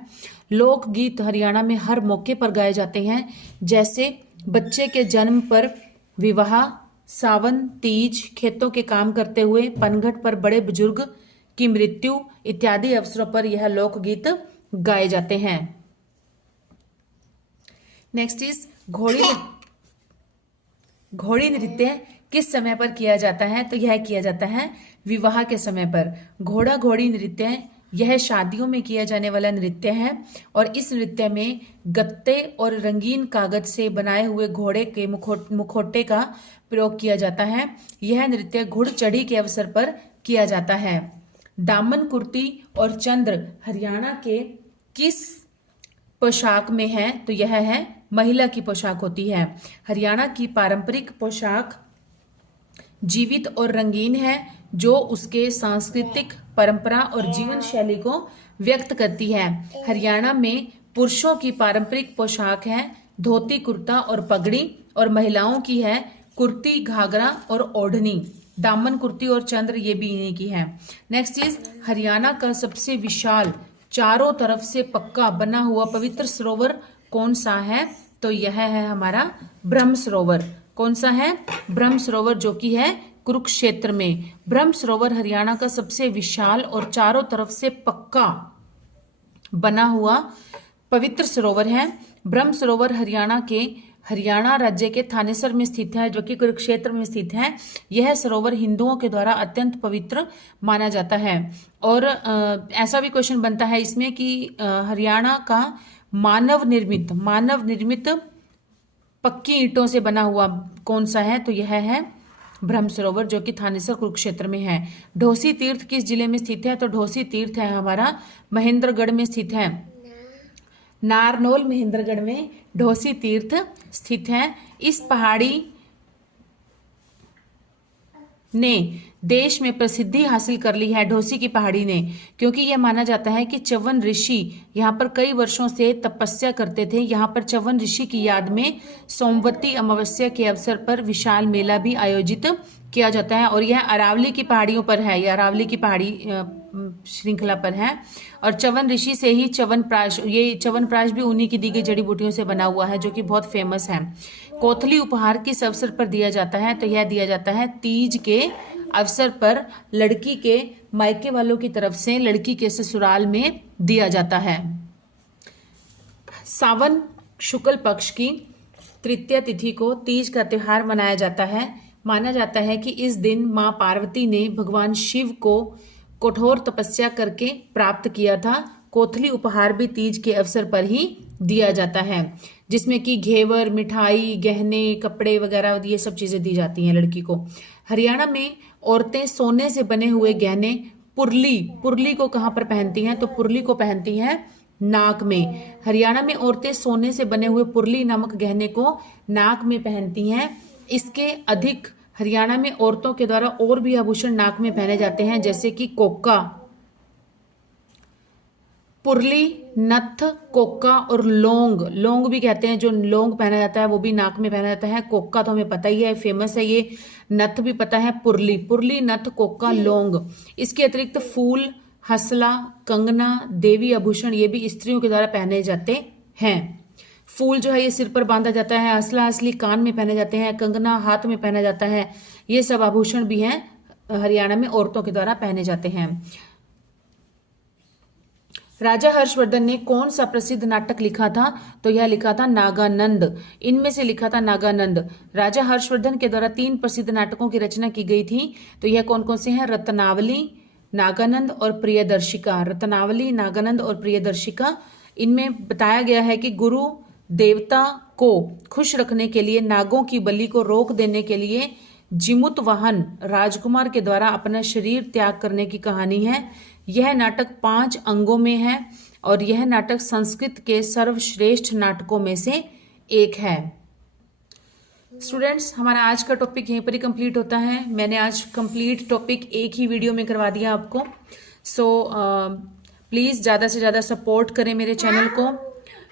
लोकगीत हरियाणा में हर मौके पर गाए जाते हैं, जैसे बच्चे के जन्म पर, विवाह, सावन, तीज, खेतों के काम करते हुए, पनघट पर बड़े बुजुर्ग की मृत्यु इत्यादि अवसरों पर यह लोकगीत गाए जाते हैं। नेक्स्ट इज घोड़ी नृत्य किस समय पर किया जाता है? तो यह किया जाता है विवाह के समय पर। घोड़ा घोड़ी नृत्य यह शादियों में किया जाने वाला नृत्य है और इस नृत्य में गत्ते और रंगीन कागज से बनाए हुए घोड़े के मुखौटे का प्रयोग किया जाता है। यह नृत्य घुड़चढ़ी के अवसर पर किया जाता है। दामन कुर्ती और चंद्र हरियाणा के किस पोशाक में है? तो यह है महिला की पोशाक होती है। हरियाणा की पारंपरिक पोशाक जीवित और रंगीन है जो उसके सांस्कृतिक परंपरा और जीवन शैली को व्यक्त करती है। हरियाणा में पुरुषों की पारंपरिक पोशाक है धोती कुर्ता और पगड़ी, और महिलाओं की है कुर्ती घाघरा और ओढ़नी। दामन कुर्ती और चंद्र ये भी इन्हीं की है। नेक्स्ट इज हरियाणा का सबसे विशाल चारों तरफ से पक्का बना हुआ पवित्र सरोवर कौन सा है? तो यह है हमारा ब्रह्म सरोवर। कौन सा है? ब्रह्म सरोवर, जो कि है कुरुक्षेत्र में। ब्रह्म सरोवर हरियाणा का सबसे विशाल और चारों तरफ से पक्का बना हुआ पवित्र सरोवर है। ब्रह्म सरोवर हरियाणा राज्य के थानेसर में स्थित है, जो कि कुरुक्षेत्र में स्थित है। यह सरोवर हिंदुओं के द्वारा अत्यंत पवित्र माना जाता है। और ऐसा भी क्वेश्चन बनता है इसमें कि हरियाणा का मानव निर्मित पक्की ईंटों से बना हुआ कौन सा है? तो यह है ब्रह्म सरोवर, जो कि थानेसर कुरुक्षेत्र में है। ढोसी तीर्थ किस जिले में स्थित है? तो ढोसी तीर्थ है हमारा महेंद्रगढ़ में स्थित है। नारनौल महेंद्रगढ़ में ढोसी तीर्थ स्थित है। इस पहाड़ी ने देश में प्रसिद्धि हासिल कर ली है, ढोसी की पहाड़ी ने, क्योंकि यह माना जाता है कि च्यवन ऋषि यहाँ पर कई वर्षों से तपस्या करते थे। यहाँ पर च्यवन ऋषि की याद में सोमवती अमावस्या के अवसर पर विशाल मेला भी आयोजित किया जाता है। और यह अरावली की पहाड़ियों पर है, यह अरावली की पहाड़ी श्रृंखला पर है। और च्यवन ऋषि से ही च्यवनप्राश, ये च्यवनप्राश भी उन्हीं की दी गई जड़ी बूटियों से बना हुआ है, जो कि बहुत फेमस है। कोथली उपहार किस अवसर पर दिया जाता है? तो यह दिया जाता है तीज के अवसर पर, लड़की के मायके वालों की तरफ से लड़की के ससुराल में दिया जाता है। सावन शुक्ल पक्ष की तृतीय तिथि को तीज का त्योहार मनाया जाता है। माना जाता है कि इस दिन मां पार्वती ने भगवान शिव को कठोर तपस्या करके प्राप्त किया था। कोथली उपहार भी तीज के अवसर पर ही दिया जाता है, जिसमें कि घेवर, मिठाई, गहने, कपड़े वगैरह ये सब चीजें दी जाती हैं लड़की को। हरियाणा में औरतें सोने से बने हुए गहने पुरली को कहाँ पर पहनती हैं? तो पुरली को पहनती हैं नाक में। हरियाणा में औरतें सोने से बने हुए पुरली नामक गहने को नाक में पहनती हैं। इसके अधिक हरियाणा में औरतों के द्वारा और भी आभूषण नाक में पहने जाते हैं, जैसे कि कोका, पुरली, नथ, कोका और लौंग। लौंग भी कहते हैं, जो लौंग पहना जाता है वो भी नाक में पहना जाता है। कोका तो हमें पता ही है, फेमस है ये। नथ भी पता है। पुरली, पुरली, नथ, कोका, लौंग। इसके अतिरिक्त फूल, हसला, कंगना, देवी आभूषण ये भी स्त्रियों के द्वारा पहने जाते हैं। फूल जो है ये सिर पर बांधा जाता है। हसला हसली कान में पहने जाते हैं। कंगना हाथ में पहना जाता है। ये सब आभूषण भी हैं, हरियाणा में औरतों के द्वारा पहने जाते हैं। राजा हर्षवर्धन ने कौन सा प्रसिद्ध नाटक लिखा था? तो यह लिखा था नागानंद। इनमें से लिखा था नागानंद। राजा हर्षवर्धन के द्वारा 3 प्रसिद्ध नाटकों की रचना की गई थी। तो यह कौन कौन से हैं? रत्नावली, नागानंद और प्रियदर्शिका। रत्नावली, नागानंद और प्रियदर्शिका। इनमें बताया गया है कि गुरु देवता को खुश रखने के लिए, नागों की बलि को रोक देने के लिए जिमुतवाहन राजकुमार के द्वारा अपना शरीर त्याग करने की कहानी है। यह नाटक 5 अंगों में है और यह नाटक संस्कृत के सर्वश्रेष्ठ नाटकों में से एक है। स्टूडेंट्स, हमारा आज का टॉपिक यहीं पर ही कंप्लीट होता है। मैंने आज कंप्लीट टॉपिक एक ही वीडियो में करवा दिया आपको। सो प्लीज़ ज़्यादा से ज़्यादा सपोर्ट करें मेरे चैनल को।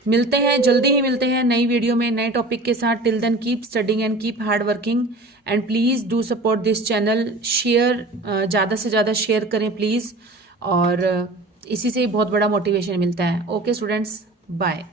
मिलते हैं, जल्दी ही मिलते हैं नई वीडियो में नए टॉपिक के साथ। Till then keep studying and keep hard working and please do support this channel. Share, ज़्यादा से ज़्यादा शेयर करें प्लीज़, और इसी से बहुत बड़ा मोटिवेशन मिलता है। Okay students, bye.